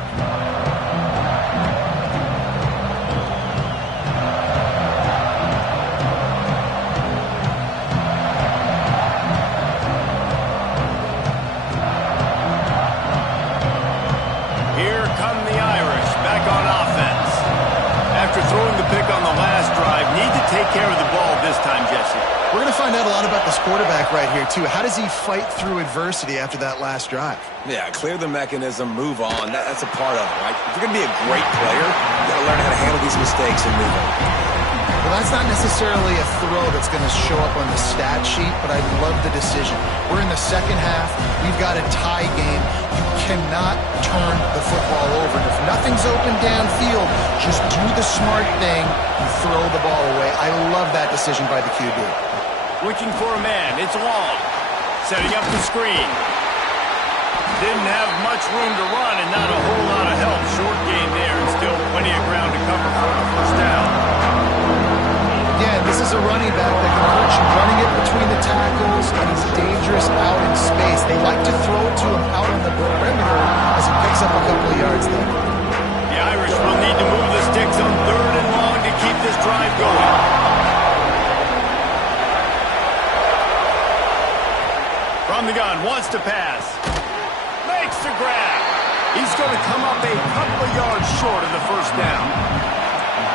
Throwing the pick on the last drive, need to take care of the ball this time, Jesse. We're going to find out a lot about this quarterback right here, too. How does he fight through adversity after that last drive? Yeah, clear the mechanism, move on. That's a part of it, right? If you're going to be a great player, you got to learn how to handle these mistakes and move on. Well, that's not necessarily a throw that's going to show up on the stat sheet, but I love the decision. We're in the second half. We've got a tie game. You cannot turn the football over. And if nothing's open downfield, just do the smart thing and throw the ball away. I love that decision by the QB. Looking for a man. It's long. Setting up the screen. Didn't have much room to run and not a whole lot of help. Short gain there and still plenty of ground to cover for the first down. Again, this is a running back that can hurt you running it between the tackles, and he's dangerous out in space. They like to throw it to him out on the perimeter as he picks up a couple of yards there. The Irish will need to move the sticks on 3rd and long to keep this drive going. From the gun, wants to pass. Makes the grab. He's going to come up a couple of yards short of the first down.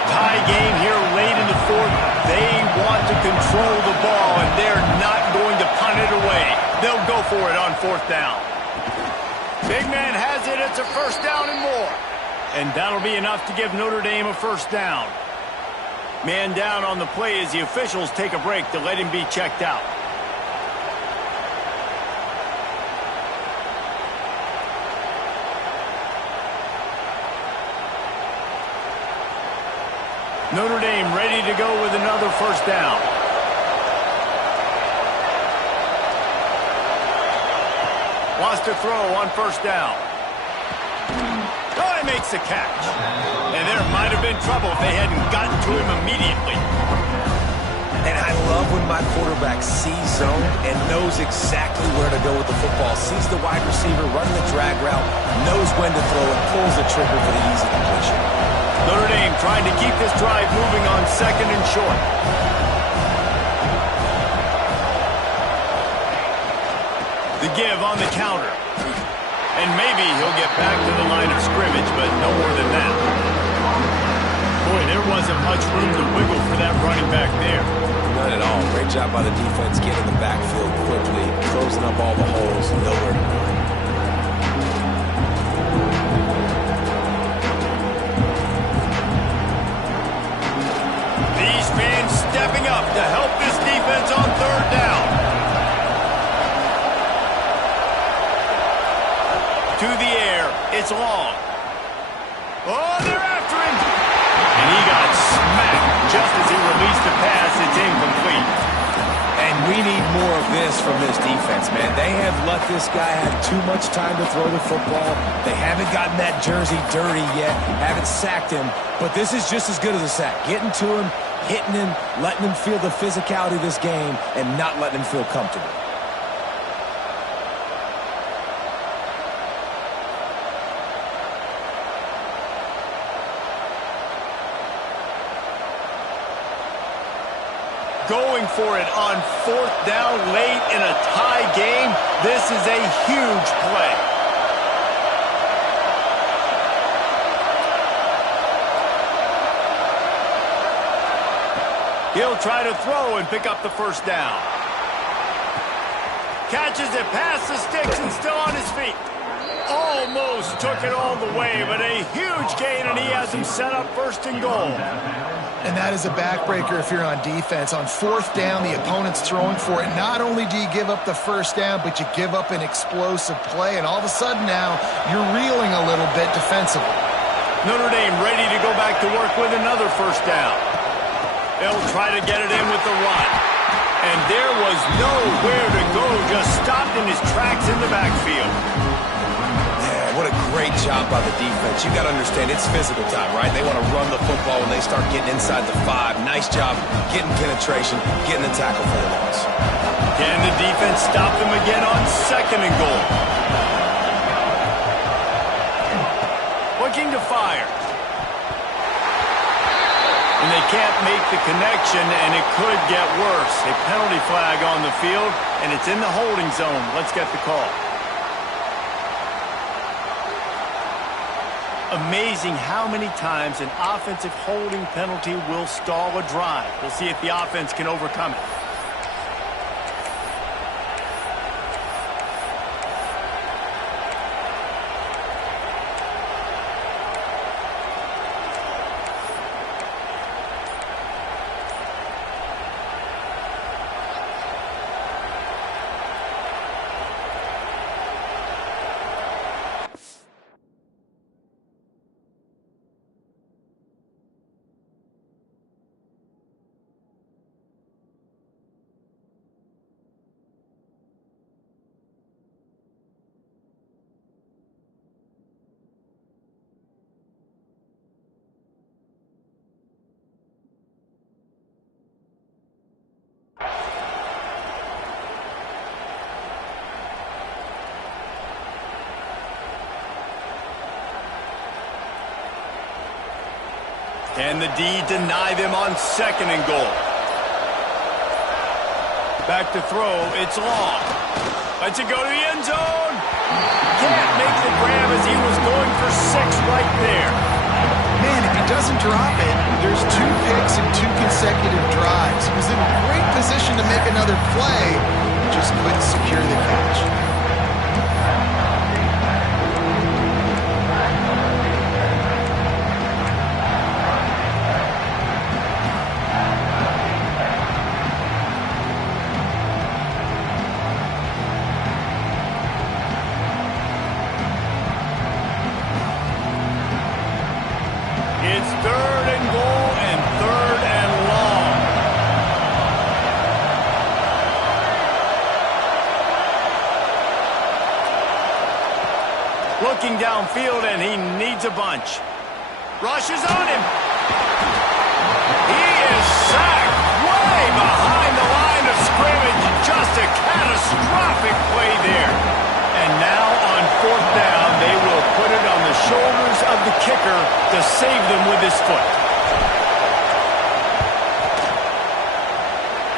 Tie game here late in the 4th. They want to control the ball, and they're not going to punt it away. They'll go for it on 4th down. Big man has it. It's a first down and more. And that'll be enough to give Notre Dame a first down. Man down on the play as the officials take a break to let him be checked out. Notre Dame ready to go with another first down. Wants to throw on first down. Oh, he makes the catch. And there might have been trouble if they hadn't gotten to him immediately. And I love when my quarterback sees zone and knows exactly where to go with the football. Sees the wide receiver running the drag route, knows when to throw it, pulls the trigger for the easy completion. Notre Dame trying to keep this drive moving on 2nd and short. The give on the counter. And maybe he'll get back to the line of scrimmage, but no more than that. Boy, there wasn't much room to wiggle for that running back there. None at all. Great job by the defense getting the backfield quickly, closing up all the holes, nowhere to run. These fans stepping up to help this defense on third down. To the air, it's long. Oh, they're after him. And he got smacked just as he released the pass. It's incomplete. And we need more of this from this defense, man. They have let this guy have too much time to throw the football. They haven't gotten that jersey dirty yet, haven't sacked him. But this is just as good as a sack. Getting to him, hitting him, letting him feel the physicality of this game, and not letting him feel comfortable. Going for it on fourth down late in a tie game. This is a huge play. He'll try to throw and pick up the first down. Catches it past the sticks and still on his feet. Almost took it all the way, but a huge gain, and he has him set up first and goal. And that is a backbreaker if you're on defense. On fourth down, the opponent's throwing for it. Not only do you give up the first down, but you give up an explosive play. And all of a sudden now, you're reeling a little bit defensively. Notre Dame ready to go back to work with another first down. They'll try to get it in with the run. And there was nowhere to go, just stopped in his tracks in the backfield. What a great job by the defense. You got to understand, it's physical time, right? They want to run the football when they start getting inside the 5. Nice job getting penetration, getting the tackle for the loss. Can the defense stop them again on second and goal? Looking to fire. And they can't make the connection, and it could get worse. A penalty flag on the field, and it's in the holding zone. Let's get the call. Amazing how many times an offensive holding penalty will stall a drive. We'll see if the offense can overcome it. Can the D deny them on second and goal? Back to throw, it's long. Lets it go to the end zone. Can't make the grab as he was going for 6 right there. Man, if he doesn't drop it, there's 2 picks and 2 consecutive drives. He was in a great position to make another play, just couldn't secure the catch. It's third and goal and third and long. Looking downfield, and he needs a bunch. Rushes on him. He is sacked way behind the line of scrimmage. Just a catastrophic play there. And now on fourth down, they will put it on the shoulders of the kicker to save them with his foot.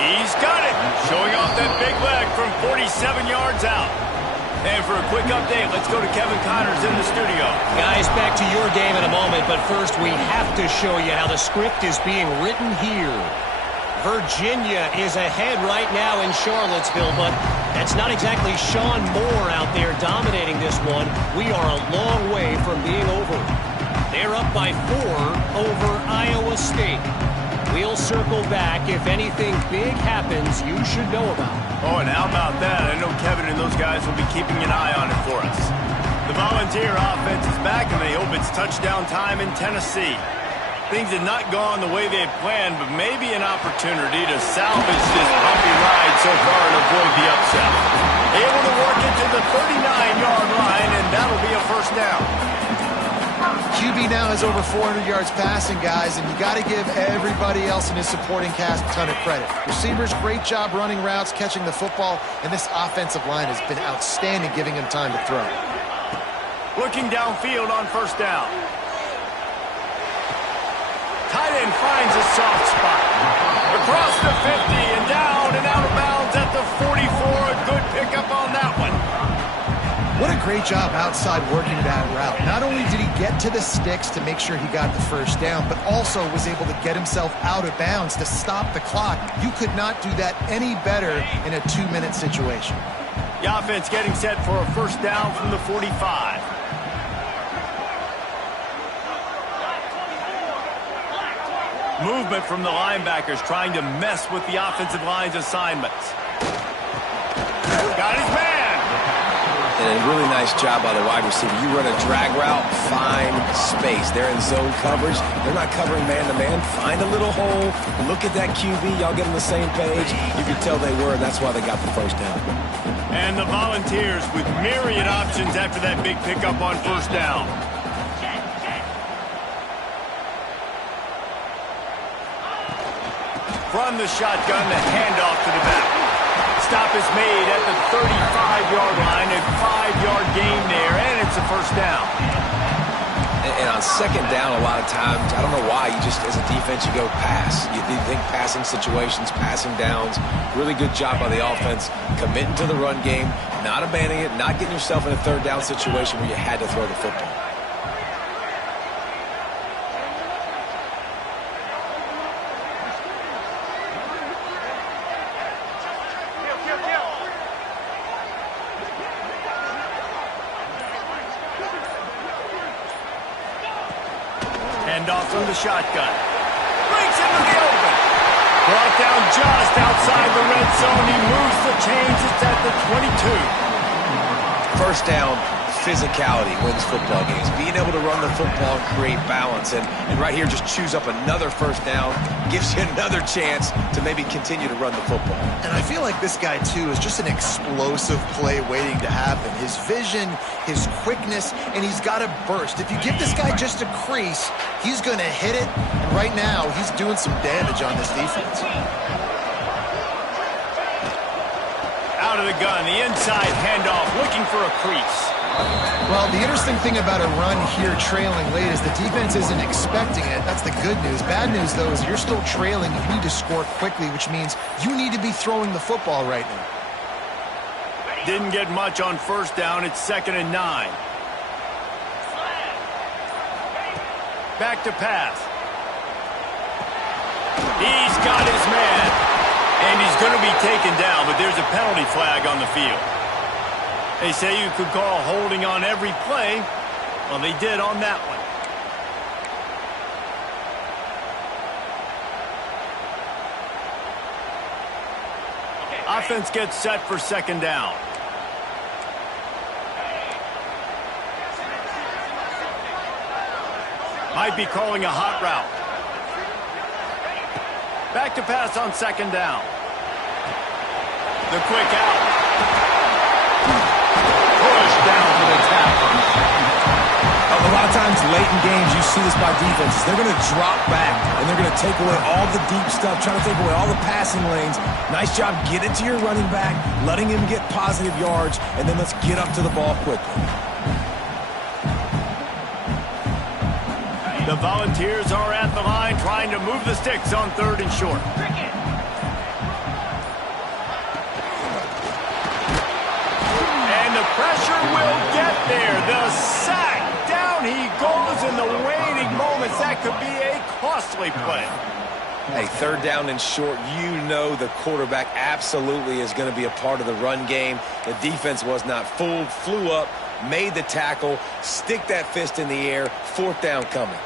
He's got it, showing off that big leg from 47 yards out. And for a quick update, let's go to Kevin Connors in the studio. Guys, back to your game in a moment, but first we have to show you how the script is being written here. Virginia is ahead right now in Charlottesville, but that's not exactly Sean Moore out there dominating this one. We are a long way from being over. They're up by 4 over Iowa State. We'll circle back if anything big happens you should know about. Oh, and how about that? I know Kevin and those guys will be keeping an eye on it for us. The Volunteer offense is back, and they hope it's touchdown time in Tennessee. Things had not gone the way they had planned, but maybe an opportunity to salvage this bumpy ride so far and avoid the upset. Able to work it to the 39-yard line, and that'll be a first down. QB now has over 400 yards passing, guys, and you got to give everybody else in his supporting cast a ton of credit. Receivers, great job running routes, catching the football, and this offensive line has been outstanding, giving him time to throw. Looking downfield on first down. Tight end finds a soft spot. Across the 50 and down and out of bounds at the 44. A good pickup on that one. What a great job outside working that route. Not only did he get to the sticks to make sure he got the first down, but also was able to get himself out of bounds to stop the clock. You could not do that any better in a 2-minute situation. The offense getting set for a first down from the 45. Movement from the linebackers trying to mess with the offensive line's assignments. Got his man. And a really nice job by the wide receiver. You run a drag route, find space. They're in zone coverage. They're not covering man-to-man. Find a little hole. Look at that QB. Y'all get on the same page. You can tell they were. That's why they got the first down. And the Volunteers with myriad options after that big pickup on first down. From the shotgun, the handoff to the back. Stop is made at the 35-yard line, a 5-yard gain there, and it's a first down. And on second down, a lot of times, I don't know why, you just, as a defense, you go pass. You think passing situations, passing downs. Really good job by the offense, committing to the run game, not abandoning it, not getting yourself in a third down situation where you had to throw the football. Off from the shotgun. Breaks into the open. Brought down just outside the red zone. He moves the chains. It's at the 22. First down, physicality wins football games. Being able to run the football and create balance. And right here, just choose up another first down. Gives you another chance to maybe continue to run the football. And I feel like this guy, too, is just an explosive play waiting to happen. His vision, his quickness, and he's got to burst. If you give this guy just a crease, he's going to hit it. And right now, he's doing some damage on this defense. Out of the gun, the inside handoff, looking for a crease. Well, the interesting thing about a run here trailing late is the defense isn't expecting it. That's the good news. Bad news, though, is you're still trailing. You need to score quickly, which means you need to be throwing the football right now. Didn't get much on first down. It's 2nd and 9. Back to pass. He's got his man. And he's going to be taken down, but there's a penalty flag on the field. They say you could call holding on every play. Well, they did on that one. Offense gets set for 2nd down. Might be calling a hot route. Back to pass on 2nd down. The quick out. Push down for the tackle. A lot of times late in games, you see this by defenses. They're going to drop back, and they're going to take away all the deep stuff, trying to take away all the passing lanes. Nice job getting to your running back, letting him get positive yards, and then let's get up to the ball quickly. The Volunteers are at the line trying to move the sticks on 3rd and short. And and the pressure will get there. The sack. Down he goes in the waiting moments. That could be a costly play. Hey, third down and short, you know the quarterback absolutely is going to be a part of the run game. The defense was not fooled, flew up, made the tackle, stick that fist in the air, fourth down coming.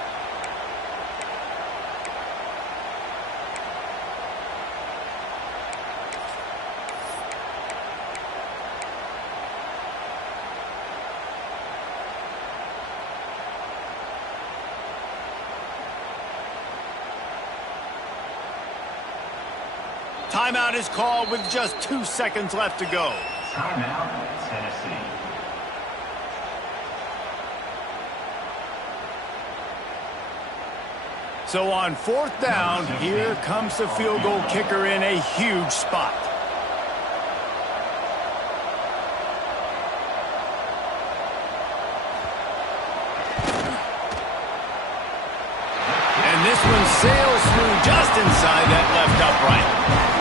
Timeout is called with just 2 seconds left to go. Timeout, Tennessee. So on fourth down, here comes the field goal kicker in a huge spot. And this one sails through just inside that left upright.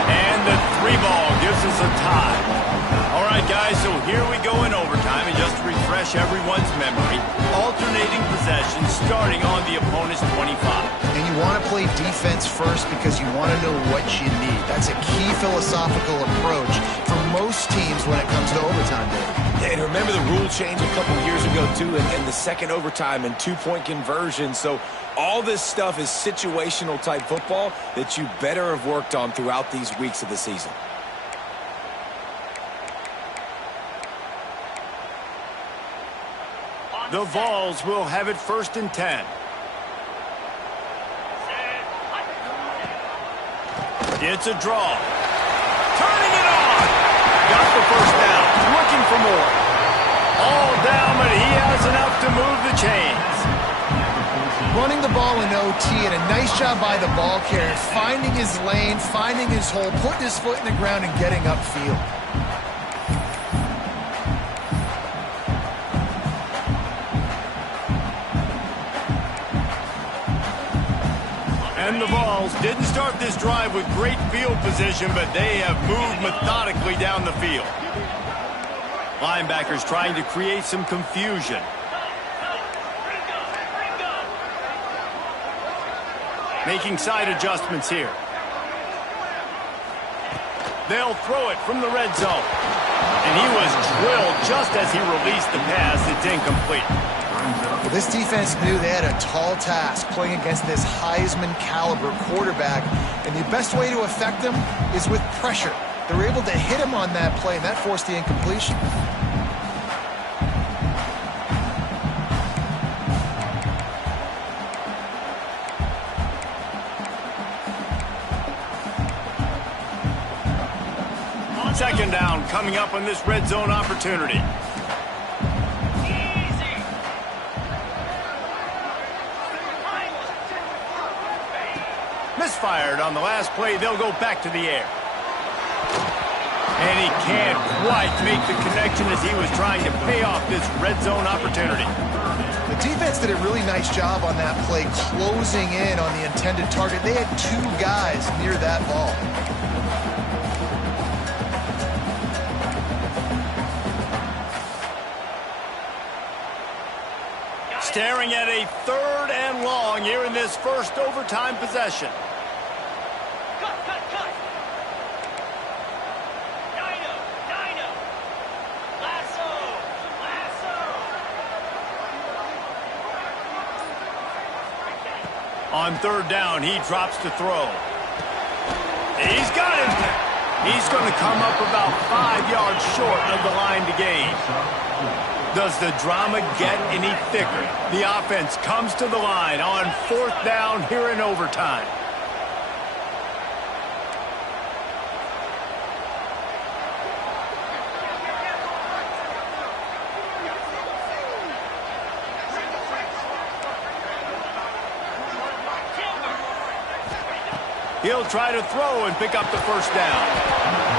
And the 3-ball gives us a tie. All right, guys, so here we go in overtime. And just to refresh everyone's memory, alternating possession starting on the opponent's 25. And you want to play defense first because you want to know what you need. That's a key philosophical approach for most teams when it comes to overtime, Dave. Yeah, and remember the rule change a couple years ago, too, and the second overtime and two-point conversion. So all this stuff is situational type football that you better have worked on throughout these weeks of the season. The Vols will have it 1st and 10. It's a draw. Turning it on. Got the first down. Looking for more. All down, but he has enough to move the chains. Running the ball in OT, and a nice job by the ball carrier, finding his lane, finding his hole, putting his foot in the ground, and getting upfield. And the Vols didn't start this drive with great field position, but they have moved methodically down the field. Linebackers trying to create some confusion. Making side adjustments here. They'll throw it from the red zone. And he was drilled just as he released the pass. It's incomplete. Well, this defense knew they had a tall task playing against this Heisman caliber quarterback, and the best way to affect him is with pressure. They were able to hit him on that play, and that forced the incompletion. Second down coming up on this red zone opportunity. Misfired on the last play. They'll go back to the air. And he can't quite make the connection as he was trying to pay off this red zone opportunity. The defense did a really nice job on that play, closing in on the intended target. They had 2 guys near that ball. Staring at a 3rd and long here in this first overtime possession. Cut. Dino. Lasso. On 3rd down, he drops to throw. He's got him. He's going to come up about 5 yards short of the line to gain. Does the drama get any thicker? The offense comes to the line on 4th down here in overtime. He'll try to throw and pick up the first down.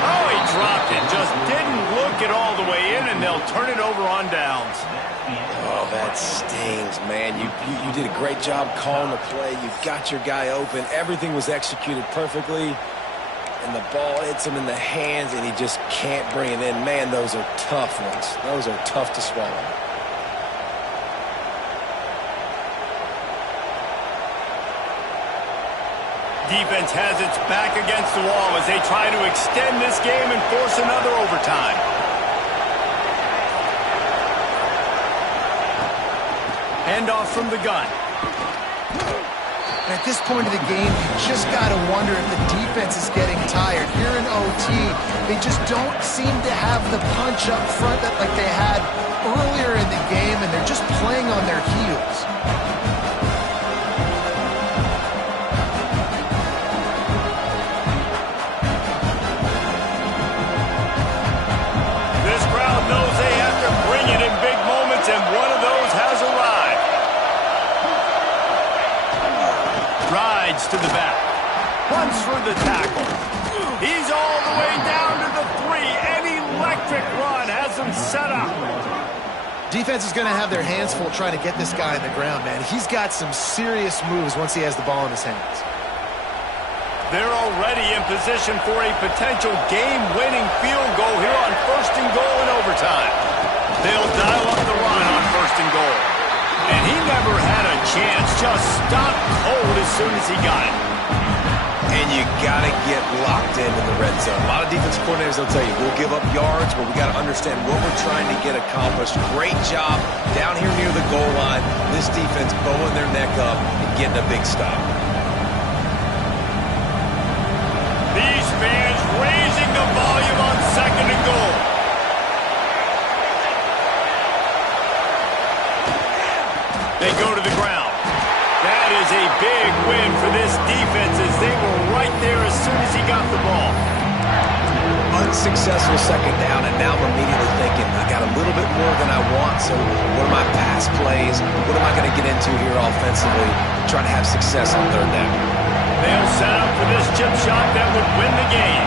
Oh, he dropped it. Just didn't look it all the way in, and they'll turn it over on downs. Oh, that stings, man. You did a great job calling the play. You got your guy open. Everything was executed perfectly. and the ball hits him in the hands, and he just can't bring it in. Man, those are tough ones. Those are tough to swallow. Defense has its back against the wall as they try to extend this game and force another overtime. Handoff from the gun. And at this point of the game, you just got to wonder if the defense is getting tired. Here in OT, they just don't seem to have the punch up front that like they had earlier in the game, and they're just playing on their heels. This crowd knows they have to bring it in big moments, and one of those has arrived. Rides to the back. Runs for the tackle. He's all the way down to the 3. An electric run has him set up. Defense is going to have their hands full trying to get this guy on the ground, man. He's got some serious moves once he has the ball in his hands. They're already in position for a potential game-winning field goal here on 1st and goal in overtime. They'll dial up the run on 1st and goal. And he never had a chance, just stopped cold as soon as he got it. And you got to get locked in the red zone. A lot of defensive coordinators will tell you, we'll give up yards, but we got to understand what we're trying to get accomplished. Great job down here near the goal line. This defense bowing their neck up and getting a big stop. These fans raising the volume on 2nd and goal. They go to the ground. That is a big win for this defense as they were right there as soon as he got the ball. Unsuccessful 2nd down, and now I'm immediately thinking, I got a little bit more than I want, so what are my pass plays? What am I going to get into here offensively? Trying to have success on 3rd down. They'll set up for this chip shot that would win the game.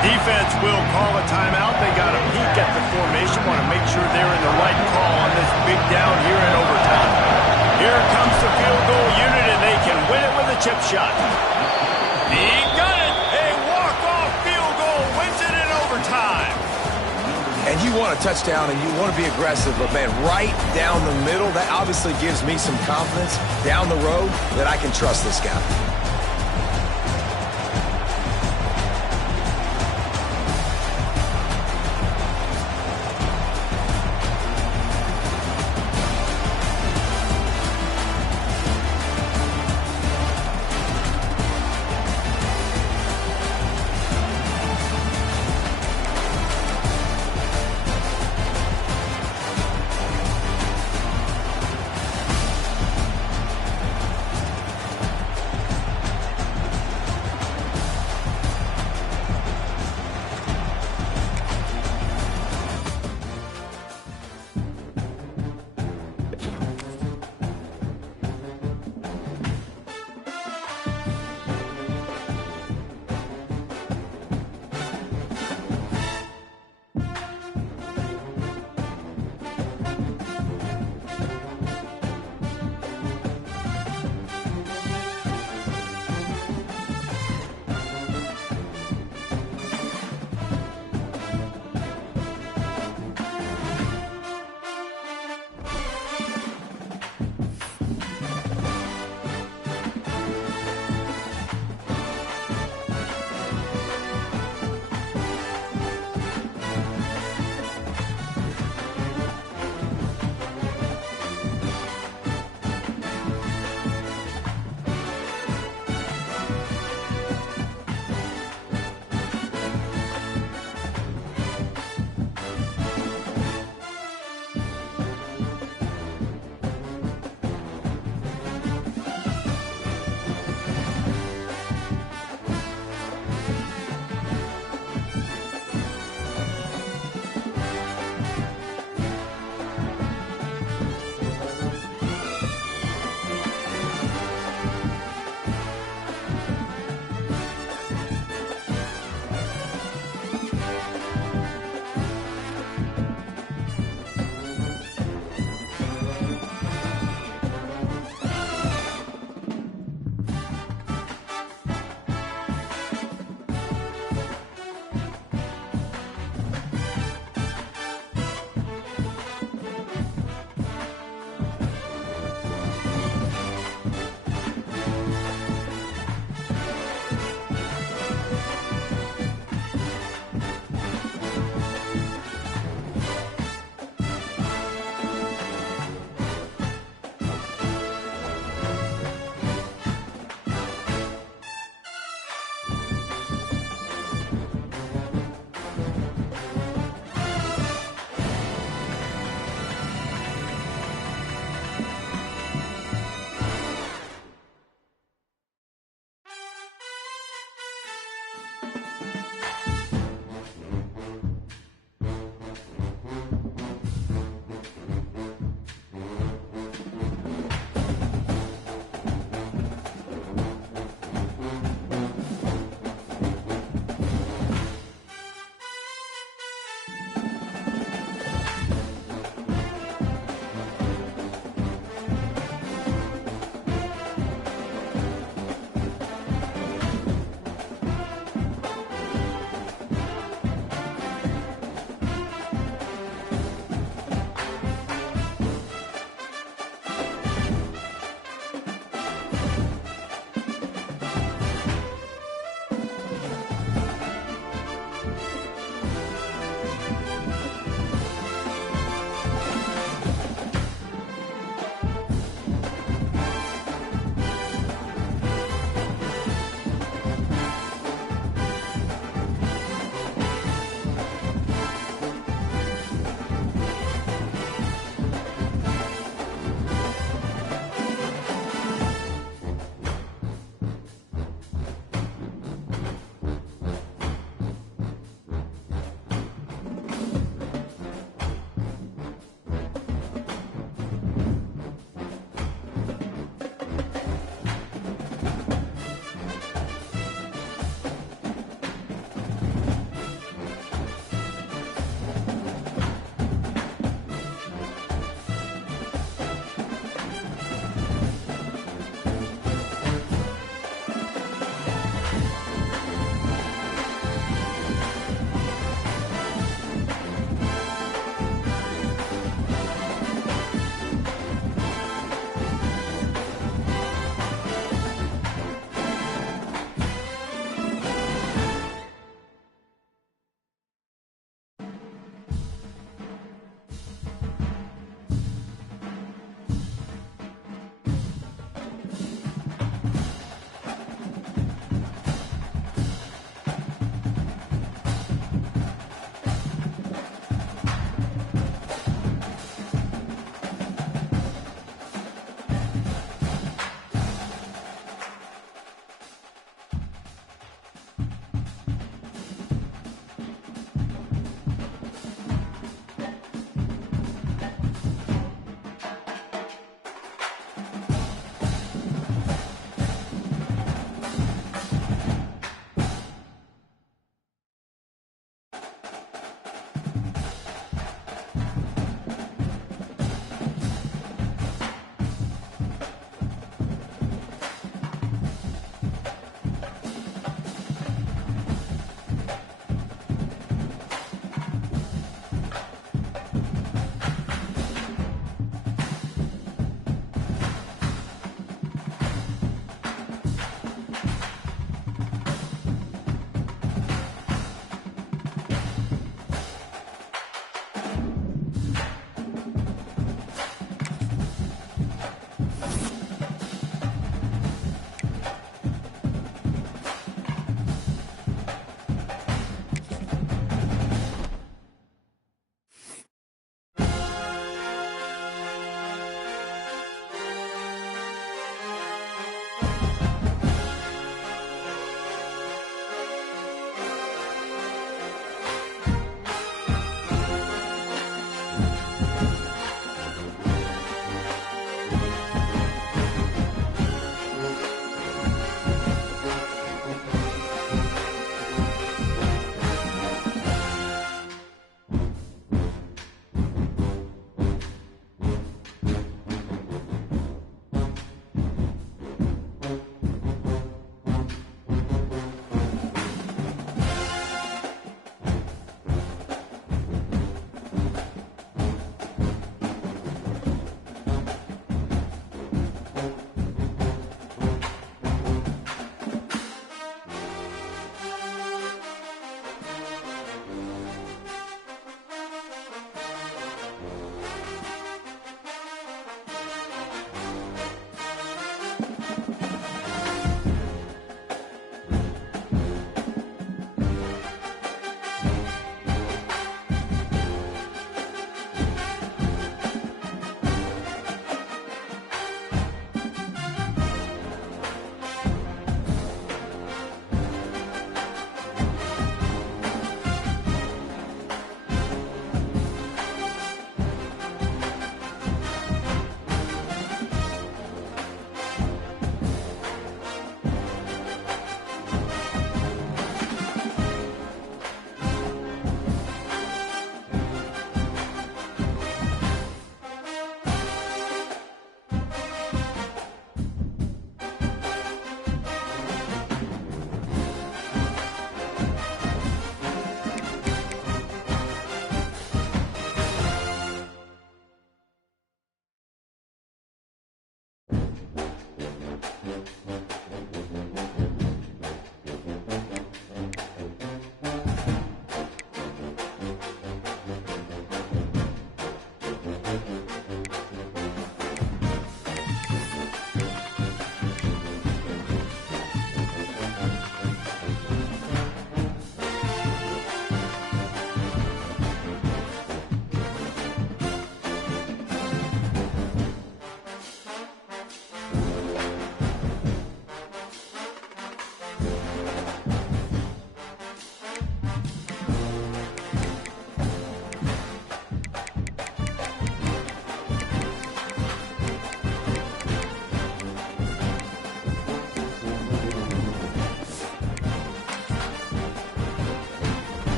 Defense will call a timeout. They got a peek at the formation, want to make sure they're in the right call on this big down here in overtime. Here comes the field goal unit, and they can win it with a chip shot. He got it! A walk-off field goal wins it in overtime. And you want a touchdown, and you want to be aggressive, but, man, right down the middle, that obviously gives me some confidence down the road that I can trust this guy.